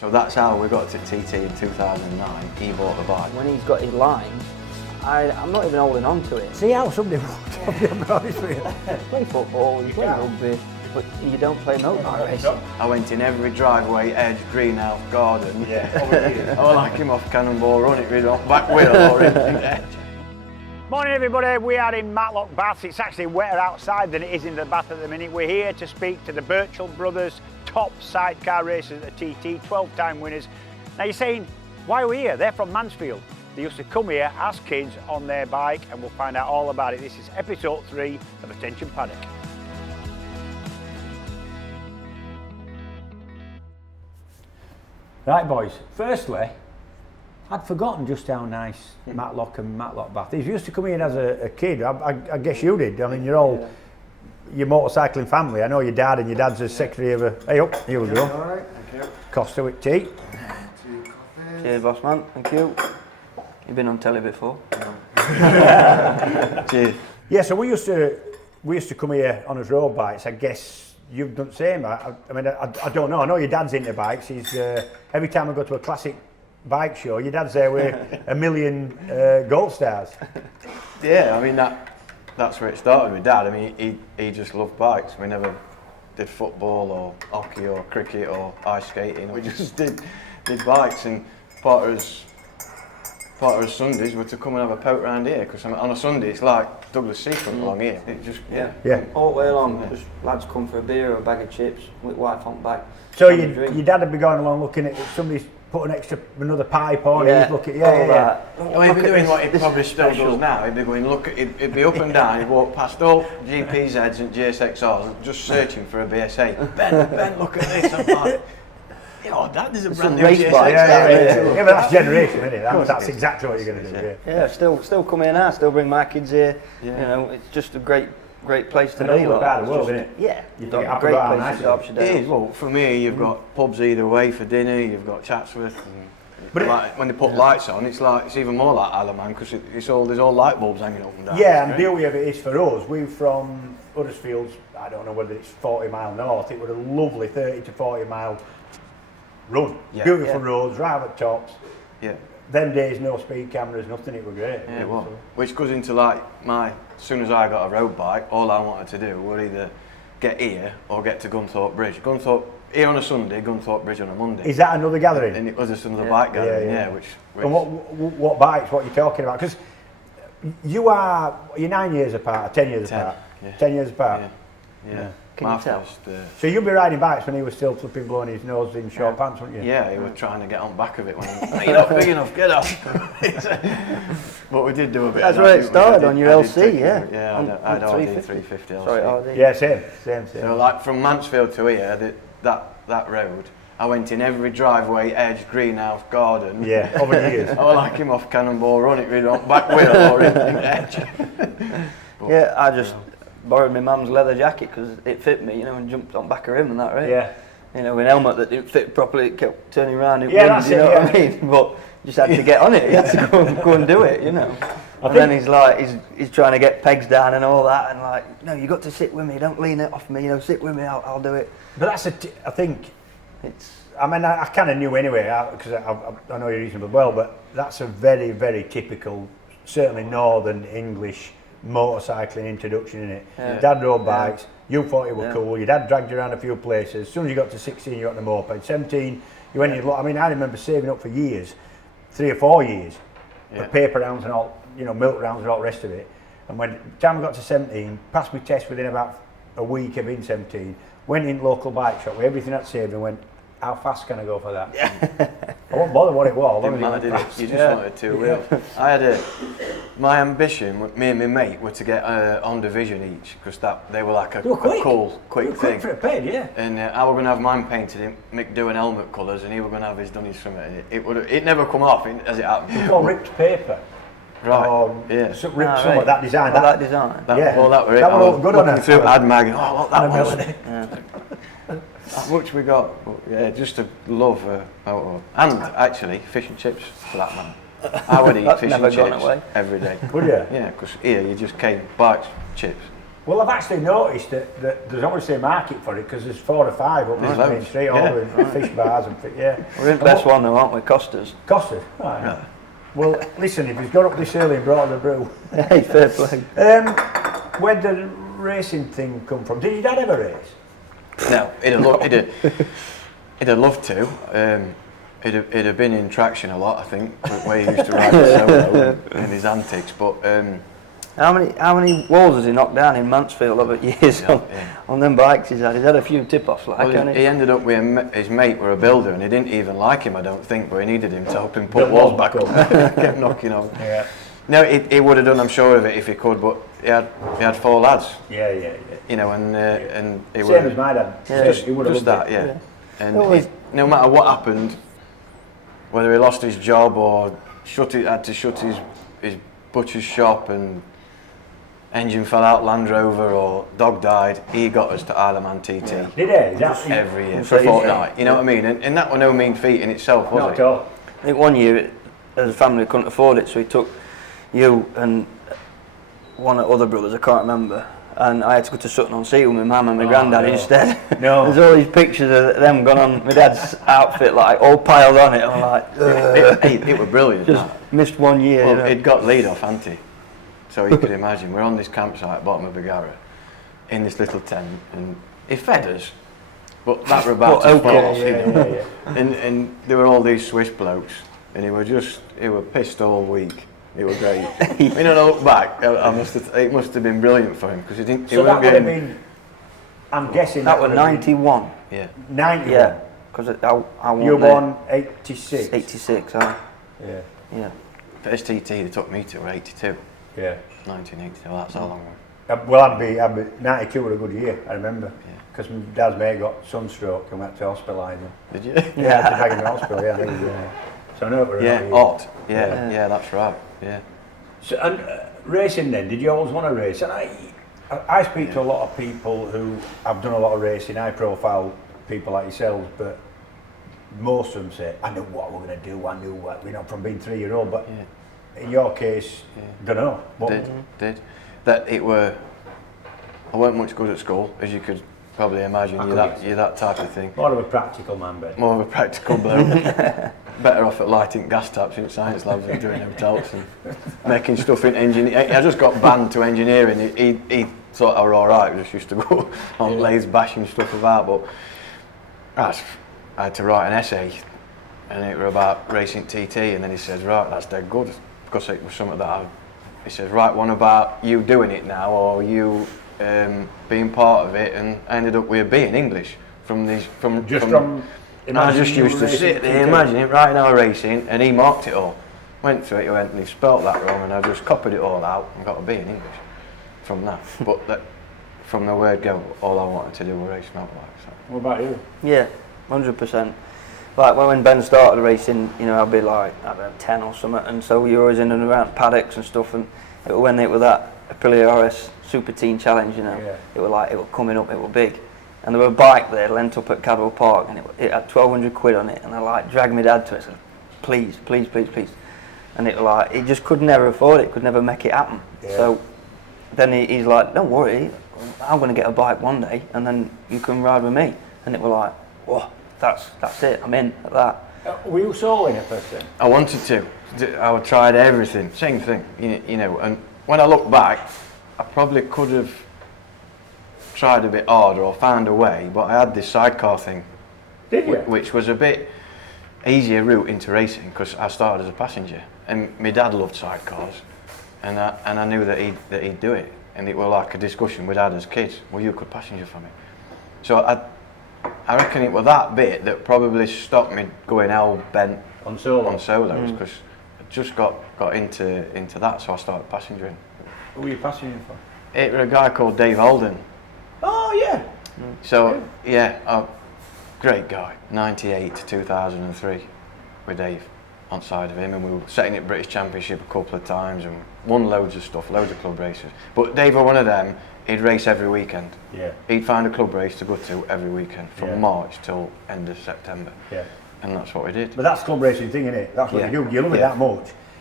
So that's how we got to TT in 2009. He bought the bike. When he's got his line, I'm not even holding on to it. See how somebody walked on the honest with you. Play football, you play rugby, but you don't play motorbike racing. I went in every driveway, edge, greenhouse, garden. Yeah. I like him off Cannonball Run, it really off back wheel or in edge. Morning everybody, we are in Matlock Baths. It's actually wetter outside than it is in the bath at the minute. We're here to speak to the Birchall brothers, top sidecar racers at the TT, 12-time winners. Now you're saying, why are we here? They're from Mansfield. They used to come here as kids on their bike, and we'll find out all about it. This is episode 3 of Attention Paddock. Right boys, firstly, I'd forgotten just how nice Matlock and Matlock Bath is. You used to come in as a kid, I guess you did. I mean, you're all, your motorcycling family. I know your dad, and your dad's a secretary of a, hey up, here we go. All right, thank you. Costa with tea. Cheers, boss man. Thank you. You've been on telly before. Cheers. Yeah, so we used to come here on his road bikes. I guess you've done the same. I mean, I don't know. I know your dad's into bikes. He's every time I go to a classic bike show, your dad's there with a million gold stars. Yeah, I mean that's where it started with Dad. I mean he just loved bikes. We never did football or hockey or cricket or ice skating. We just did bikes, and part of his Sundays were to come and have a poke round here, because on a Sunday it's like Douglas Seafront along here. It just Yeah. All the way along, just lads come for a beer or a bag of chips with Whitham back. So your dad would be going along looking at somebody's put another pipe on. Yeah. He'd look at Oh, he'd be doing what he probably still does now. He'd be going, he'd be up and down, he'd walk past all GPZs and GSXRs, just searching for a BSA. Ben, look at this. I'm like, Dad, there's a brand new GSXR. Yeah, but that's generation, isn't it? That's exactly what you're going to do. Yeah, still come here now, still bring my kids here. Yeah. You know, it's just a great place to be. Part of the world, isn't it? Yeah, you've got got a great how place nice in Derbyshire. It is. Well, for me, you've got pubs either way for dinner. You've got Chatsworth. But when they put lights on, it's even more like Alaman, because there's all light bulbs hanging up and down. Yeah, and the beauty of it is for us, we're from Huddersfield. I don't know whether it's 40 mile north. It was a lovely 30 to 40 mile run. Yeah. Beautiful roads, right at tops. Yeah. Them days, no speed cameras, nothing. It was great. Yeah, it was. Which goes into as soon as I got a road bike, all I wanted to do was either get here or get to Gunthorpe Bridge. Gunthorpe here on a Sunday, Gunthorpe Bridge on a Monday. Is that another gathering? And it was just another bike gathering, which And what bikes? What are you talking about? Because you're 9 years apart, or 10 years apart. Yeah. 10 years apart. Yeah. Can you tell? So you'd be riding bikes when he was still flipping blowing his nose in short pants, wouldn't you? Yeah, he was trying to get on back of it when you're not big enough, get off. But we did do a bit. That's where it started, on your LC, Yeah, I had RD 350 LC. Sorry, RD. Yeah, same. So like from Mansfield to here, that road, I went in every driveway, edge, greenhouse, garden. Yeah, over the years. I like him off Cannonball Run, it really on back wheel or in edge. Yeah, I just borrowed my mum's leather jacket because it fit me, and jumped on back of him and that, right? Yeah. You know, with an helmet that didn't fit properly, it kept turning around. What I mean? But just had to get on it. You had to go and do it, And then he's like, he's trying to get pegs down and all that, and like, no, you got to sit with me. Don't lean it off me. Sit with me. I'll do it. But that's I think it's. I mean, I kind of knew anyway because I know you reasonably well, but that's a very, very typical, certainly northern English motorcycling introduction, in it. Yeah. Dad rode bikes. You thought it were cool. Your dad dragged you around a few places. As soon as you got to 16, you got on the moped. 17, you went. I mean, I remember saving up for years, 3 or 4 years, for paper rounds and all, milk rounds and all the rest of it. And when the time I got to 17, passed my test within about a week of being 17. Went in local bike shop with everything I'd saved and went, how fast can I go for that? I won't bother what it was. Didn't matter, did it? You just wanted 2 wheels. I had my ambition, me and my mate, were to get on division each, because they were like a cool, quick thing. Quick for a ped, yeah. And I was going to have mine painted in Mick Doan helmet colours, and he was going to have his Dunnies from it. It never come off, as it happened. It's called ripped paper. Right, ripped some of that design. That design. Well, that was it. That was good on it. Through Ad Mag, look, that was. How much we got? Yeah, just to love outdoor. And actually, fish and chips for that man. I would eat fish and chips every day. Would you? Yeah, because here you just came, bikes, chips. Well, I've actually noticed that there's obviously a market for it because there's 4 or 5 up this main street, all the fish bars and We're in the best one though, aren't we? Costa's. Costas? Right. Yeah. Well, listen, if he's got up this early and brought the brew. Hey, fair play. Where did the racing thing come from? Did your dad ever race? No, he'd have loved to. He'd have been in traction a lot, I think, where he used to ride the solo and his antics. But how many walls has he knocked down in Mansfield over years on them bikes he's had? He's had a few tip-offs, like, well, he ended up with his mate were a builder, and he didn't even like him, I don't think, but he needed him to help him put walls back up. Kept knocking on. Yeah. No, he would have done, I'm sure of it, if he could. But he had 4 lads. Yeah. You know, and he same as my dad. Just, he would have just that, yeah. And no matter what happened, whether he lost his job or had to shut his butcher's shop and engine fell out Land Rover or dog died, he got us to Isle of Man TT. Yeah. Did he? Every year for a fortnight. You know what I mean? And that was no mean feat in itself, was it? Not at all. I think one year, as a family, couldn't afford it, so he took you and one of the other brothers, I can't remember, and I had to go to Sutton-on-Sea with my mum and my granddad instead. No. There's all these pictures of them gone on my dad's outfit, like all piled on it. I'm like, it was brilliant. Just missed one year. Well, it got lead off, hadn't he? So you could imagine, we're on this campsite at bottom of Bagara, in this little tent, and he fed us, but that were about to fall off, you know. And there were all these Swiss blokes, and he were pissed all week. It was great. When I look back, it must have been brilliant for him because he didn't. So that would have been. I'm guessing that was 91. Yeah. 91. Yeah. Because I you were born 86. 86. Yeah. First TT they took me to were 82. Yeah. 1982. Well, that's how long. Well, I'd be 92 was a good year. I remember. Because my dad's mate got sunstroke and went to hospitalise him. Did you? Yeah. I had to drag him to hospital. Yeah. I think, so I know it was. Yeah. Hot. Yeah. That's right. Yeah. So, and racing then, did you always want to race? And I speak to a lot of people who have done a lot of racing, high profile people like yourselves, but most of them say, I knew what we're going to do, I knew what, from being 3-year-old, but in your case, don't know. Did. That it were, I weren't much good at school, as you could probably imagine, you're that type of thing. More of a practical man, Ben. More of a practical bloke. Better off at lighting gas taps in science labs and doing hotels and making stuff in engineering. I just got banned to engineering. He thought I were alright, we just used to go on lathes bashing stuff about, but I had to write an essay and it was about racing TT, and then he says, right, that's dead good, because it was something that he says, write one about you doing it now or you being part of it, and I ended up with a B in English I just used to sit there, imagine it, writing our racing, and he marked it all. Went through it, he went and he spelt that wrong, and I just copied it all out and got a B in English from that. But from the word go, all I wanted to do was race motorbikes. So. What about you? Yeah, 100%. Like when Ben started racing, I'd be like, I don't know, 10 or something, and so you're always in and around paddocks and stuff, and when it was that Aprilia RS Super Teen Challenge, it was coming up, it was big. And there was a bike there lent up at Cadwell Park, and it had 1,200 quid on it, and I dragged my dad to it, said, please. And it was he just could never afford it, could never make it happen. Yeah. So then he's like, don't worry, I'm going to get a bike one day, and then you can ride with me. And it was like, whoa, that's it, I'm in at that. Were you soloing at first then? I wanted to. I tried everything, same thing, and when I look back, I probably could have tried a bit harder or found a way, but I had this sidecar thing. Did you? Which was a bit easier route into racing because I started as a passenger, and my dad loved sidecars, and I knew that he'd do it, and it was like a discussion we'd had as kids. Well, you could passenger for me, so I reckon it was that bit that probably stopped me going hell bent on solos because I just got into that, so I started passengering. Who were you passengering for? It was a guy called Dave Holden. Oh yeah. So great guy. 98 to 2003 with Dave on side of him, and we were setting it British Championship a couple of times and won loads of stuff, loads of club races. But Dave was one of them. He'd race every weekend. Yeah. He'd find a club race to go to every weekend from March till end of September. Yeah. And that's what we did. But that's club racing thing, isn't it? That's what you do. You love it that much.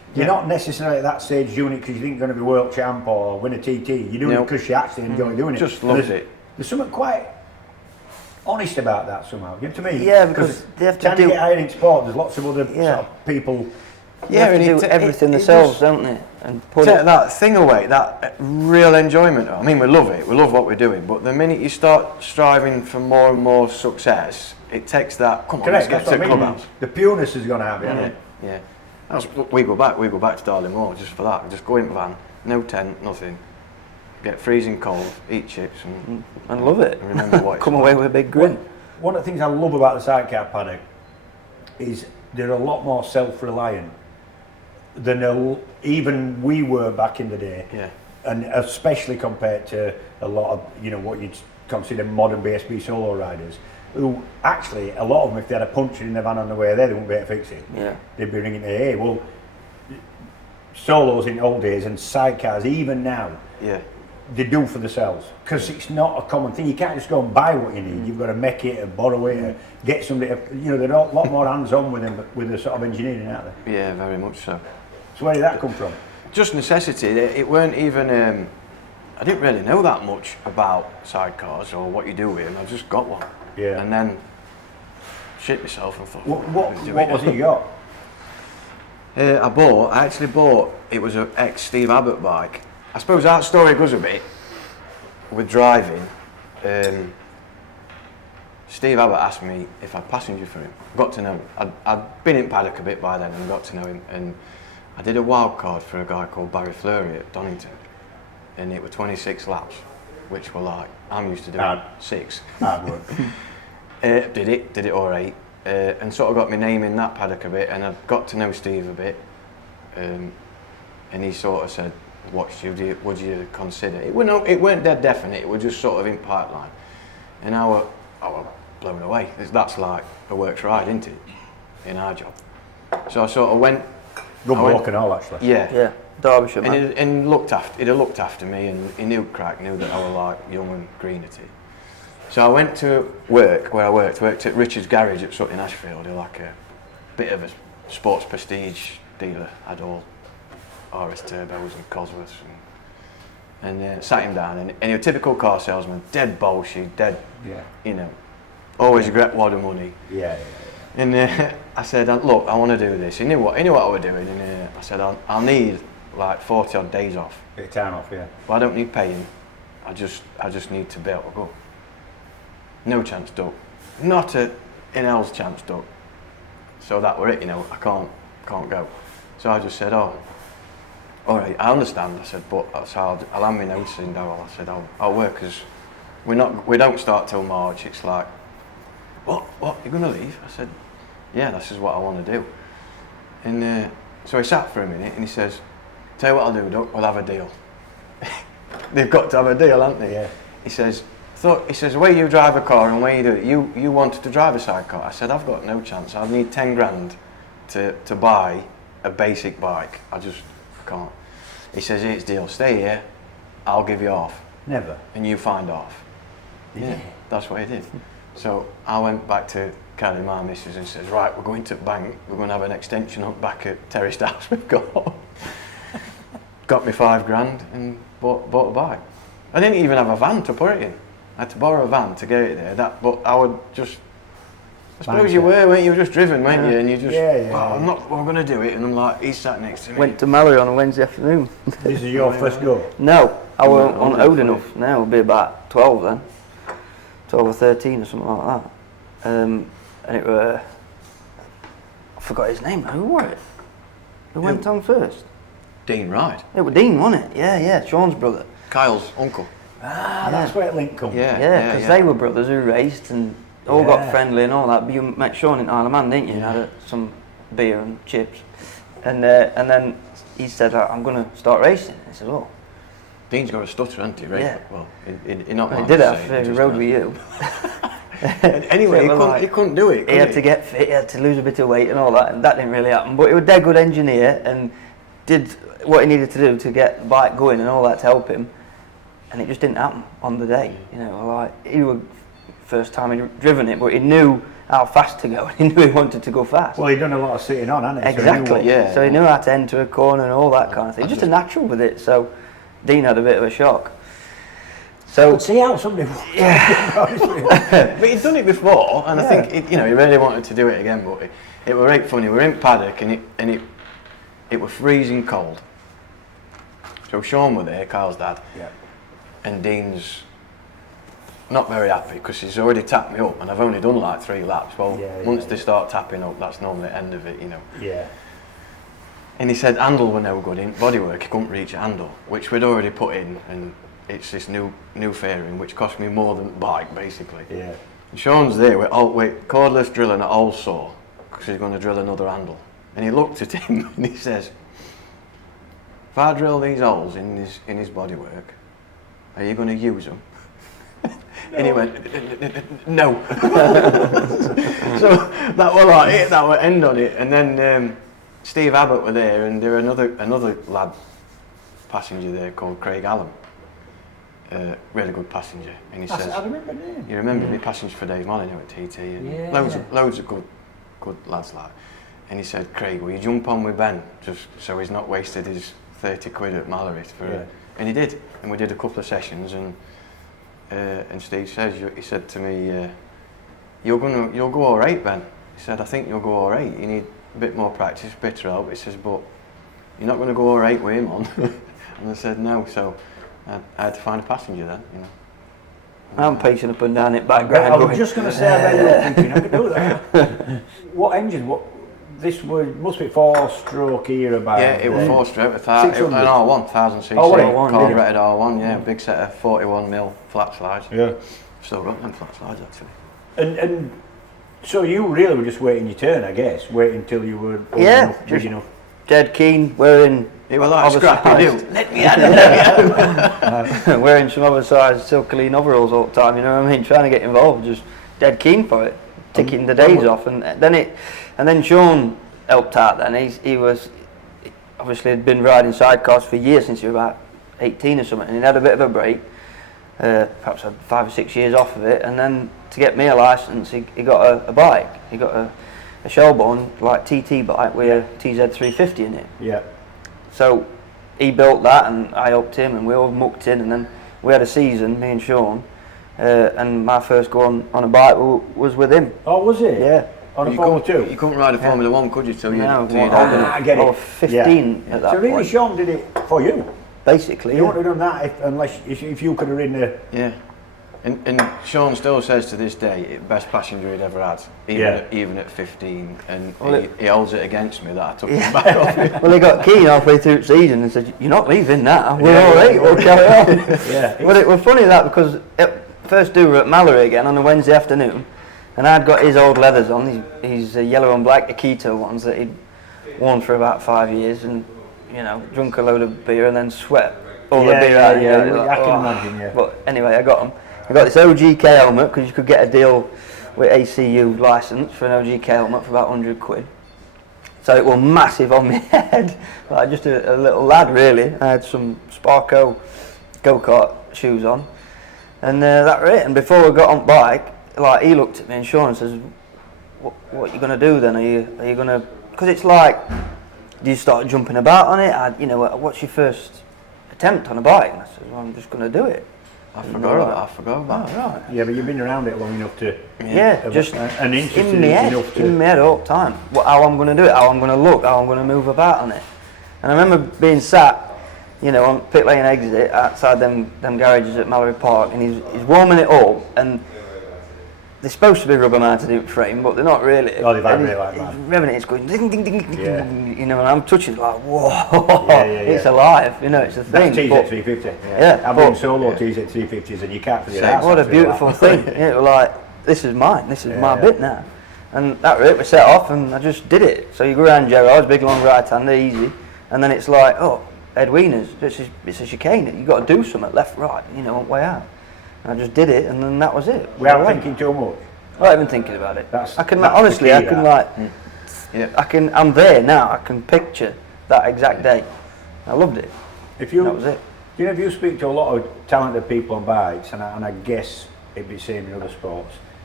You're not necessarily at that stage doing it because you think you're going to be world champ or win a TT. You're doing it because you actually enjoy doing it. Just loves it. There's something quite honest about that somehow. You know what I mean? Yeah, because they have to trying to get higher in sport, there's lots of other sort of people. They have to do everything themselves, don't they? And take that thing away, that real enjoyment. I mean, we love it. We love what we're doing. But the minute you start striving for more and more success, it takes that. Come on, Correct, let's get to the clubhouse. The pureness is going to have it, isn't it? Yeah. We go back to Darling Moor just for that. We just go in the van, no tent, nothing. Get freezing cold, eat chips, and love it. And remember what come away with a big grin. One of the things I love about the sidecar paddock is they're a lot more self-reliant than even we were back in the day. Yeah. And especially compared to a lot of what you'd consider modern BSB solo riders. Who actually, a lot of them, if they had a puncture in the van on the way there, they wouldn't be able to fix it. Yeah. They'd be ringing AA. Well, solos in old days and sidecars, even now, they do for themselves. Because it's not a common thing. You can't just go and buy what you need. You've got to make it, or borrow it, or get somebody. They're a lot more hands-on with them, with the sort of engineering, aren't they? Yeah, very much so. So where did that come from? Just necessity. It weren't even. I didn't really know that much about sidecars or what you do with them. I just got one. Yeah. And then shit myself and thought. What was it you got? I actually bought. It was an ex Steve Abbott bike. I suppose that story goes a bit with driving. Steve Abbott asked me if I'd passenger for him. Got to know him. I'd been in Paddock a bit by then and got to know him. And I did a wild card for a guy called Barry Fleury at Donington, and it were 26 laps, which were like I'm used to doing 6. Hard work. Did it all right, and sort of got my name in that paddock a bit, and I got to know Steve a bit, and he sort of said, "What would you consider?" It weren't dead definite. It was just sort of in pipeline, and I were blown away. That's like a works ride, isn't it, in our job? So I sort of went. Good bloke and all, actually. Yeah. Derbyshire, man. And he'd have looked after me, and he knew that I was like young and green at it. So I went to work where I worked at Richard's Garage at Sutton Ashfield. They're like a bit of a sports prestige dealer. Had all RS turbos and Cosworths, and sat him down, and he was a typical car salesman, dead bolshy, always a great wad of money. Yeah. And I said, "Look, I want to do this." He knew what I was doing, and I said, "I'll need like 40 odd days off. Bit of time off, yeah. But I don't need paying. I just need to be able to go." No chance, Doug. Not in hell's chance, Doug. So that were it, I can't go. So I just said, "Oh, all right, I understand." I said, "But I'll hand my notice in, Darryl." I said, "I'll work because we don't start till March." It's like, what? You're gonna leave? I said, "Yeah, this is what I want to do." And so he sat for a minute and he says, "Tell you what I'll do, Doug. We'll have a deal." They've got to have a deal, haven't they? Yeah. He says, the way you drive a car and the way you do it, you wanted to drive a sidecar. I said, "I've got no chance. I need 10 grand to buy a basic bike. I just can't." He says, "It's deal. Stay here. I'll give you half. Never. And you find half." Yeah, that's what he did. So I went back to Kelly, my missus, and says, "Right, we're going to the bank. We're going to have an extension up back at Terraced House we've got." Got me 5 grand and bought a bike. I didn't even have a van to put it in. I had to borrow a van to get it there. But I would just. I suppose you weren't you? Just driven, weren't you? And you just. I'm going to do it. And I'm like, he's sat next to me. Went to Mallory on a Wednesday afternoon. This is your first go? No, I wasn't old enough. Now it'll be about 12 then. 12 or 13 or something like that. And it were. I forgot his name. Who was it? Who went on first? Dean Wright. It was Dean, wasn't it? Yeah, Sean's brother. Kyle's uncle. That's where it linked come. Yeah, because they were brothers who raced and all got friendly and all that. But you met Sean in Isle of Man, didn't you? And had some beer and chips. And then he said, "I'm going to start racing." I said, "Oh." Dean's got a stutter, hasn't he? Right? Yeah. Well, he not. He did have he rode with you. Anyway, he couldn't do it. He had to get fit. He had to lose a bit of weight and all that, and that didn't really happen. But he was a dead good engineer and did what he needed to do to get the bike going and all that to help him. And it just didn't happen on the day. Like he was first time he'd driven it, but he knew how fast to go, and he knew he wanted to go fast. Well, he'd done a lot of sitting on, hadn't he? Exactly. Yeah. So he knew how to enter a corner and all that kind of thing. Just a natural with it. So Dean had a bit of a shock. So See how somebody. But he'd done it before, and I think he really wanted to do it again. But it were right funny. We were in Paddock, and it was freezing cold. So Sean were there, Carl's dad, and Dean's not very happy because he's already tapped me up, and I've only done like 3 laps. Well, once they start tapping up, that's normally the end of it, Yeah. And he said handle were no good in bodywork. He couldn't reach a handle, which we'd already put in, and it's this new fairing which cost me more than the bike basically. Yeah. And Sean's there with cordless drilling a hole saw because he's going to drill another handle, and he looked at him and he says, "If I drill these holes in his bodywork, are you going to use them?" And he went, "No." So that was like it. That was end on it. And then Steve Abbott were there, and there were another lad passenger there called Craig Allen, really good passenger. And he says, I remember the name. "You remember me passenger for Dave Molyneux at TT, and loads of good lads like." And he said, "Craig, will you jump on with Ben just so he's not wasted his 30 quid at Mallory for?" And he did, and we did a couple of sessions, and Steve says, he said to me, you'll go all right, Ben. He said, "I think you'll go all right. You need a bit more practice, bitter help." He says, "But you're not going to go all right with him on." And I said, "No." So I had to find a passenger then, I'm pacing up and down it background. I was just going to say, I bet you're thinking I could do that. What engine? This must be 4-stroke era bike. Yeah, it was 4-stroke, an R1, 1000cc, carburetted R1, big set of 41mm flat slides. Yeah. Still got them flat slides actually. And so you really were just waiting your turn, I guess, waiting until you were old enough, big enough. Dead keen, wearing. It was like scrappy do. Let me at wearing some oversized silky overalls all the time, you know what I mean? Trying to get involved, just dead keen for it, ticking the days off, and then Sean helped out. Then he was obviously had been riding sidecars for years, since he was about 18 or something, and he had a bit of a break, perhaps had 5 or 6 years off of it, and then to get me a license, he got a bike. He got a Shelbourne like TT bike with a TZ350 in it. Yeah. So he built that, and I helped him, and we all mucked in, and then we had a season, me and Sean, and my first go on a bike was with him. Oh, was it? Yeah. On a Formula 2? You couldn't ride a Formula 1, could you? Till you I get it. I was 15 at that So really, point. Sean did it for you? Basically, You wouldn't have done that if you could have ridden a... Yeah. And Sean still says to this day, best passenger he'd ever had, even at 15, and he holds it against me that I took him back off it. Well, he got keen halfway through the season and said, "You're not leaving now, we're all right, we'll carry on." But it was funny that, because first do were at Mallory again on a Wednesday afternoon, and I'd got his old leathers on, his yellow and black Akito ones that he'd worn for about 5 years, and drunk a load of beer and then sweat all the beer out. I can imagine, But anyway, I got them. I got this OGK helmet, because you could get a deal with ACU licence for an OGK helmet for about 100 quid. So it was massive on my head, like just a little lad really. I had some Sparko go-kart shoes on, and that was it. And before we got on bike, like, he looked at me and Sean says, what are you going to do then? Are you going to, because it's like, do you start jumping about on it? What's your first attempt on a bike? And I said, well, I'm just going to do it. I forgot about it. Right. Yeah, but you've been around it long enough to... just and interested in my head, enough to... in my head all the time. How I'm going to do it, how I'm going to look, how I'm going to move about on it. And I remember being sat, on pit lane exit outside them garages at Mallory Park, and he's warming it up, and they're supposed to be rubber mounted in frame, but they're not really. Oh, they vibrate like that. He's revving it, it's going ding ding ding ding, and I'm touching it like, whoa, it's alive, it's a thing. That's TZ350. I've been solo TZ350s, and you can't figure it out. What a beautiful thing. It was like, this is mine, this is my bit now. And that was it, we set off, and I just did it. So you go around Gerard's, big long right hander, easy, and then it's like, Ed Wieners, it's a chicane, you've got to do something, left, right, one way out. And I just did it, and then that was it. Without thinking too much? I'm not even thinking about it. I'm there now, I can picture that exact day. I loved it. That was it. If you speak to a lot of talented people on bikes, and I guess it'd be the same in other sports,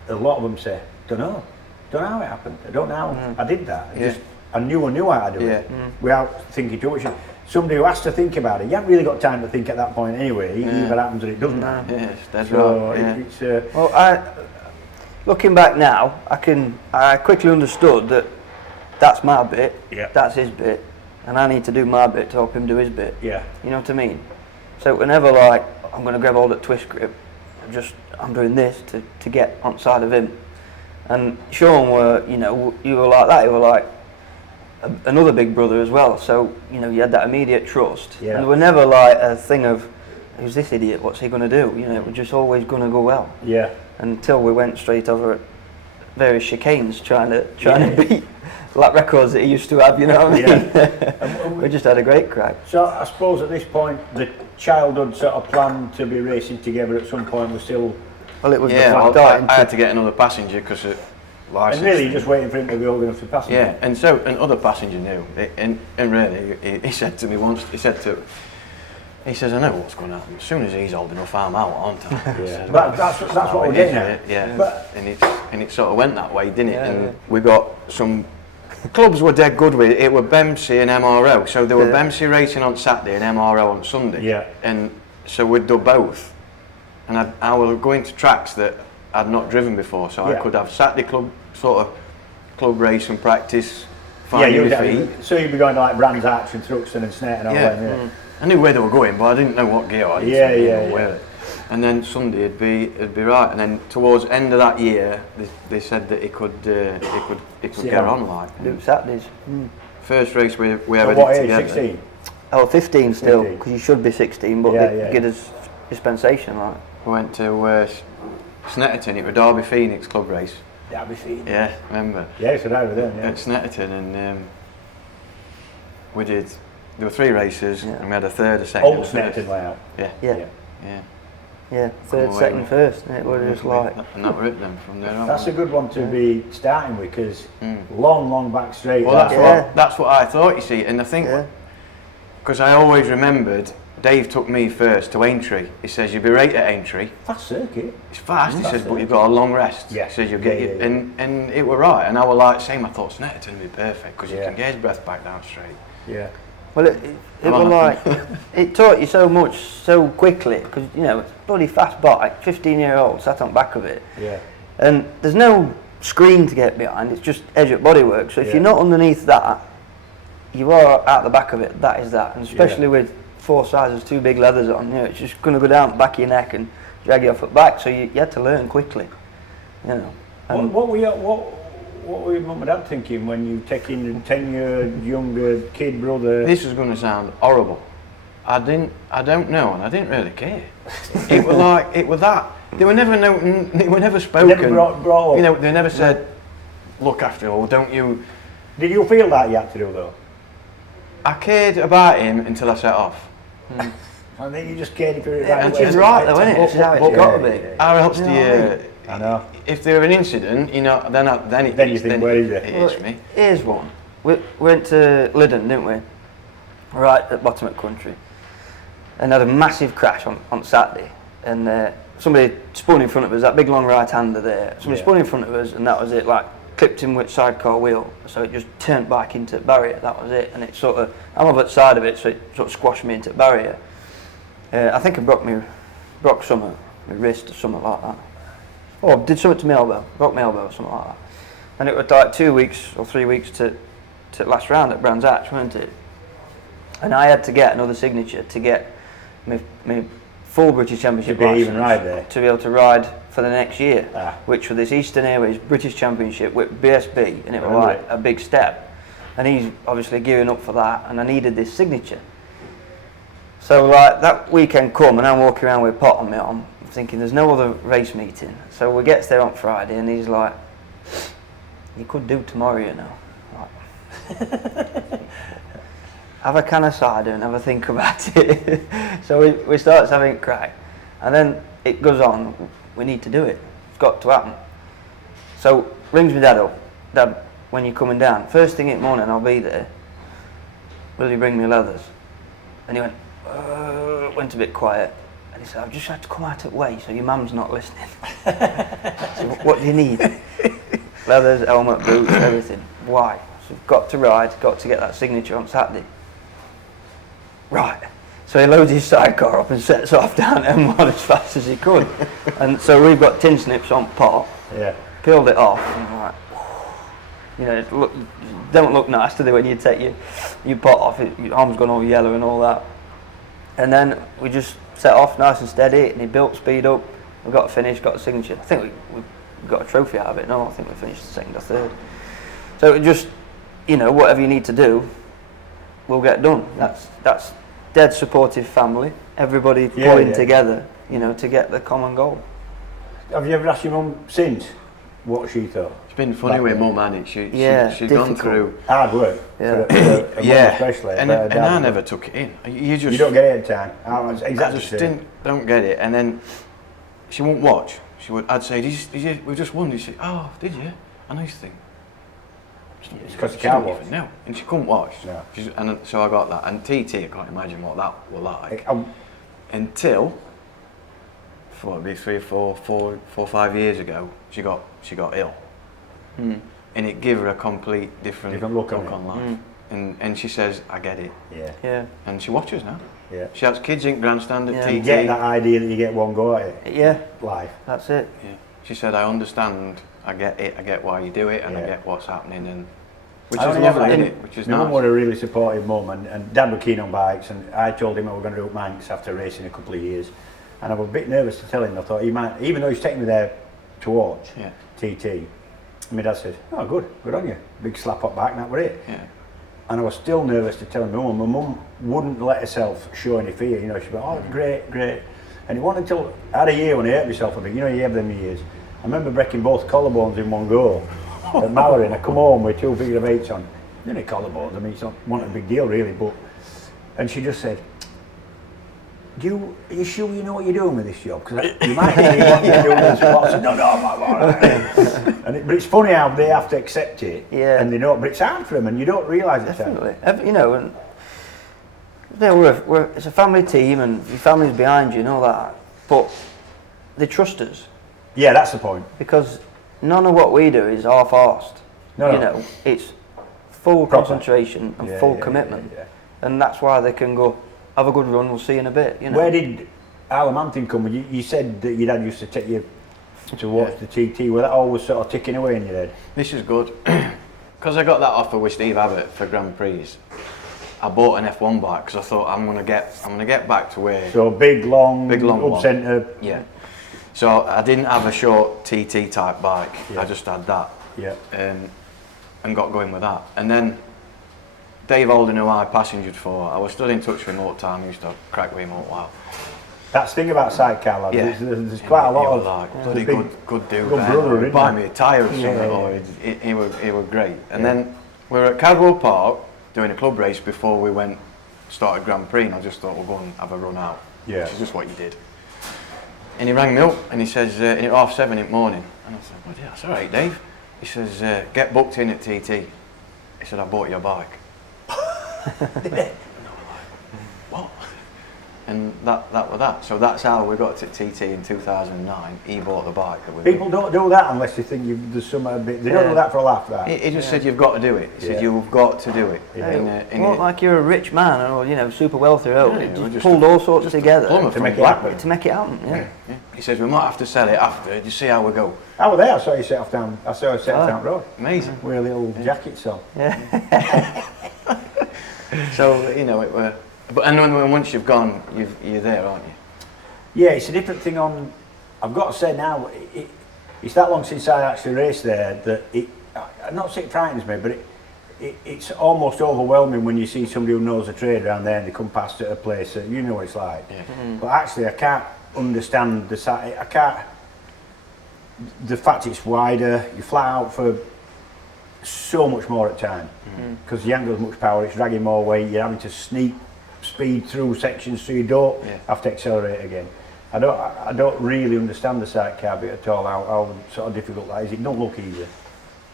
a lot of them say, don't know how it happened. I don't know how I did that. I knew how to do it without thinking too much. Somebody who has to think about it, you haven't really got time to think at that point anyway. It either happens or it doesn't happen. Yes, that's So right. it's Well, looking back now, I quickly understood that that's my bit, that's his bit, and I need to do my bit to help him do his bit. Yeah. You know what I mean? So whenever like I'm going to grab hold of twist grip, I'm doing this to get on side of him. And Sean you were like that. You were like another big brother as well. So you had that immediate trust. Yeah. And we're never like a thing of who's this idiot? What's he going to do? It was just always going to go well. Yeah. Until we went straight over various chicanes trying to beat lap records that he used to have. You know what I mean? We just had a great crack. So I suppose at this point the childhood sort of plan to be racing together at some point was still. Well, it was I had to get another passenger because license. And really, you're just waiting for him to be old enough to pass. Yeah, and other passenger knew. And really, he said to me once. He says, I know what's going to happen. As soon as he's old enough, I'm out, aren't I? Yeah. But that's what we're getting at. Yeah. But And it sort of went that way, didn't it? And we got some clubs were dead good with it. It were Bemsey and MRO. So there were Bemsey racing on Saturday and MRO on Sunday. Yeah. And so we'd do both. And I was going to tracks that I'd not driven before, so I could have Saturday club race and practice. Finding my feet. So you'd be going to like Brands Arch and Thruxton and Snare and all that. Yeah. I knew where they were going, but I didn't know what gear. I didn't know. And then Sunday it'd be right. And then towards the end of that year, they said that it could get on like. Do Saturdays. First race we So ever what did age? together. 16. Oh, 15 still, because you should be 16, but they give us dispensation like. We went to Snetterton. It was Derby Phoenix club race. Derby Phoenix. Yeah, remember? Yeah, so that was them. Yeah. At Snetterton, and we did. There were 3 races, and we had a third, a second. Old Snetterton layout. Yeah, third, second, first, and it was just like. And that were it then from there on. That's a good one to be starting with, because long back straight. Well, that's what I thought. You see, and I think because I always remembered. Dave took me first to Aintree. He says you'll be right at Aintree. Fast circuit. It's fast. He says, but you've got a long rest. Yeah. He says you'll get and it were right. And I was like, same. I thought Snetterton would be perfect because you can gauge breath back down straight. Yeah. Well, it was like it taught you so much so quickly because it's a bloody fast bike. 15-year-old sat on back of it. Yeah. And there's no screen to get behind. It's just edge up bodywork. So if you're not underneath that, you are at the back of it. That is that. And especially with 4 sizes, 2 big leathers on, it's just going to go down the back of your neck and drag you off at back. So you had to learn quickly, What were your mum and dad thinking when you take in a 10-year younger kid brother? This is going to sound horrible. I don't know, and I didn't really care. It was that. They were never spoken. They never brought they never said, look after him, or don't you. Did you feel that you had to do though? I cared about him until I set off. I think you just cared for it. Which is right though, isn't it? Which is how it's got to be. How else do you? I know. If there were an incident, then you think, where is it? It hits me. Here's one. We went to Lyddon, didn't we? Right at the bottom of the country, and had a massive crash on Saturday. And somebody spun in front of us. That big long right-hander there. Somebody spun in front of us, and that was it. Like clipped him with sidecar wheel, so it just turned back into the barrier. That was it. And it sort of, I'm on the side of it, so it sort of squashed me into the barrier. I think I broke something, my wrist or something like that. Or did something to my elbow, broke my elbow or something like that. And it was like 2 weeks or 3 weeks to last round at Brands Hatch, wasn't it? And I had to get another signature to get my full British Championship license to be able to ride for the next year, which was this Eastern Airways British Championship with BSB, and it was like a big step. And he's obviously gearing up for that, and I needed this signature. So like that weekend come, and I'm walking around with a pot on my arm, thinking there's no other race meeting. So we gets there on Friday, and he's like, "You could do tomorrow, Like, have a can of cider and have a think about it." So we start having a crack, and then it goes on. We need to do it. It's got to happen. So rings my dad up. Dad, when you're coming down, first thing in the morning, I'll be there. Will you bring me leathers? And he went a bit quiet. And he said, I've just had to come out of the way so your mum's not listening. So what do you need? Leathers, helmet, boots, everything. Why? So we've got to ride, got to get that signature on Saturday. Right. So he loads his sidecar up and sets off down M1 as fast as he could. And so we've got tin snips on pot. Yeah. Peeled it off. And I'm like, you know, don't look nice, do they, when you take your pot off, your arm's gone all yellow and all that. And then we just set off nice and steady, and he built speed up. We got a finish, got a signature. I think we got a trophy out of it. No, I think we finished second or third. So it just, you know, whatever you need to do, we'll get done. That's dead supportive family. Everybody pulling together, you know, to get the common goal. Have you ever asked your mum since what she thought? It's been funny with Mum, and she's gone through hard work. Yeah. For a mum especially. And I never took it in. You don't get it in time. Exactly. I just don't get it. And then she won't watch. I'd say, we just won. She said, oh, did you? And I used to think, it's because she can't watch. No, and she couldn't watch. No. And so I got that. And TT, I can't imagine what that was like. Until, what would be 3 or 4, 5 years ago, she got ill. Mm. And it gave her a complete different look on life. And she says, I get it. Yeah. And she watches now. Yeah. She has kids in grandstand at TT. You get that idea that you get one go at it. Yeah. Life. That's it. Yeah. She said, I understand, I get it, I get why you do it, and I get what's happening, and which is lovely, isn't it? Which is nice. My mum was a really supportive mum, and Dad was keen on bikes, and I told him I was going to do Manx after racing a couple of years, and I was a bit nervous to tell him. I thought he might, even though he's taking me there to watch TT. My dad said, oh, good on you. Big slap up back, and that was it. Yeah. And I was still nervous to tell him. My mum wouldn't let herself show any fear. You know, she'd be, oh, great. And it wasn't until I had a year when I hurt myself a bit. You know, you have them years. I remember breaking both collarbones in one go at Mallory, and I come home with 2 figure of 8s on. Only collarbones. I mean, it's not a big deal really, but. And she just said, are you sure you know what you're doing with this job? Because you might think you want to do this. I said, no, I'm all right. But it's funny how they have to accept it, and they know. But it's hard for them, and you don't realise it. Definitely, you know, and it's a family team, and your family's behind you, and all that. But they trust us. Yeah, that's the point. Because none of what we do is half-arsed. No. You know, it's full concentration and full commitment, and that's why they can go. Have a good run, we'll see you in a bit. You know. Where did Alamantin come? You said that your dad used to take you to watch the TT. Was that always sort of ticking away in your head? This is good. Because I got that offer with Steve Abbott for Grand Prix, I bought an F1 bike because I thought I'm gonna get back to where. So big long up centre. Yeah. So I didn't have a short TT type bike. I just had that. Yeah. And got going with that. And then Dave Holden, who I passengered for, I was still in touch with him all the time. I used to crack with him all the while. That's the thing about sidecar lads. Yeah. There's quite a lot of like, bloody good dude. Good brother, buy me a tyre or something. He were great. And then we were at Cadwell Park doing a club race before we started Grand Prix, and I just thought we'll go and have a run out. Yeah. Which is just what you did. And he rang me up and he says, at 7:30 in the morning, and I said, well, yeah, that's all right, Dave. He says, get booked in at TT. He said, I bought you a bike. Did it? And I was like, what? And that was that. So that's how we got to TT in 2009. He bought the bike. People don't do that unless they think there's something a bit. They don't do that for a laugh. That he just said you've got to do it. He said you've got to do it. Not like you're a rich man or super wealthy. Just pulled all sorts together to make it happen. Yeah. He says we might have to sell it after. Just see how we go. I was there. I saw you set off down. I saw you set off down road. Amazing. With a little jacket on. Yeah. So you know it were. But and once you've gone, you're there, aren't you? Yeah, it's a different thing on. I've got to say now, it's that long since I actually raced there that I'm not saying it frightens me, but it's almost overwhelming when you see somebody who knows the trade around there and they come past at a place that you know what it's like. Yeah. Mm-hmm. But actually, I can't understand the fact it's wider. You fly out for so much more at time because you haven't got as much power. It's dragging more weight. You're having to sneak speed through sections so you don't have to accelerate again. I don't really understand the sidecar bit at all. How sort of difficult that is. It don't look easy.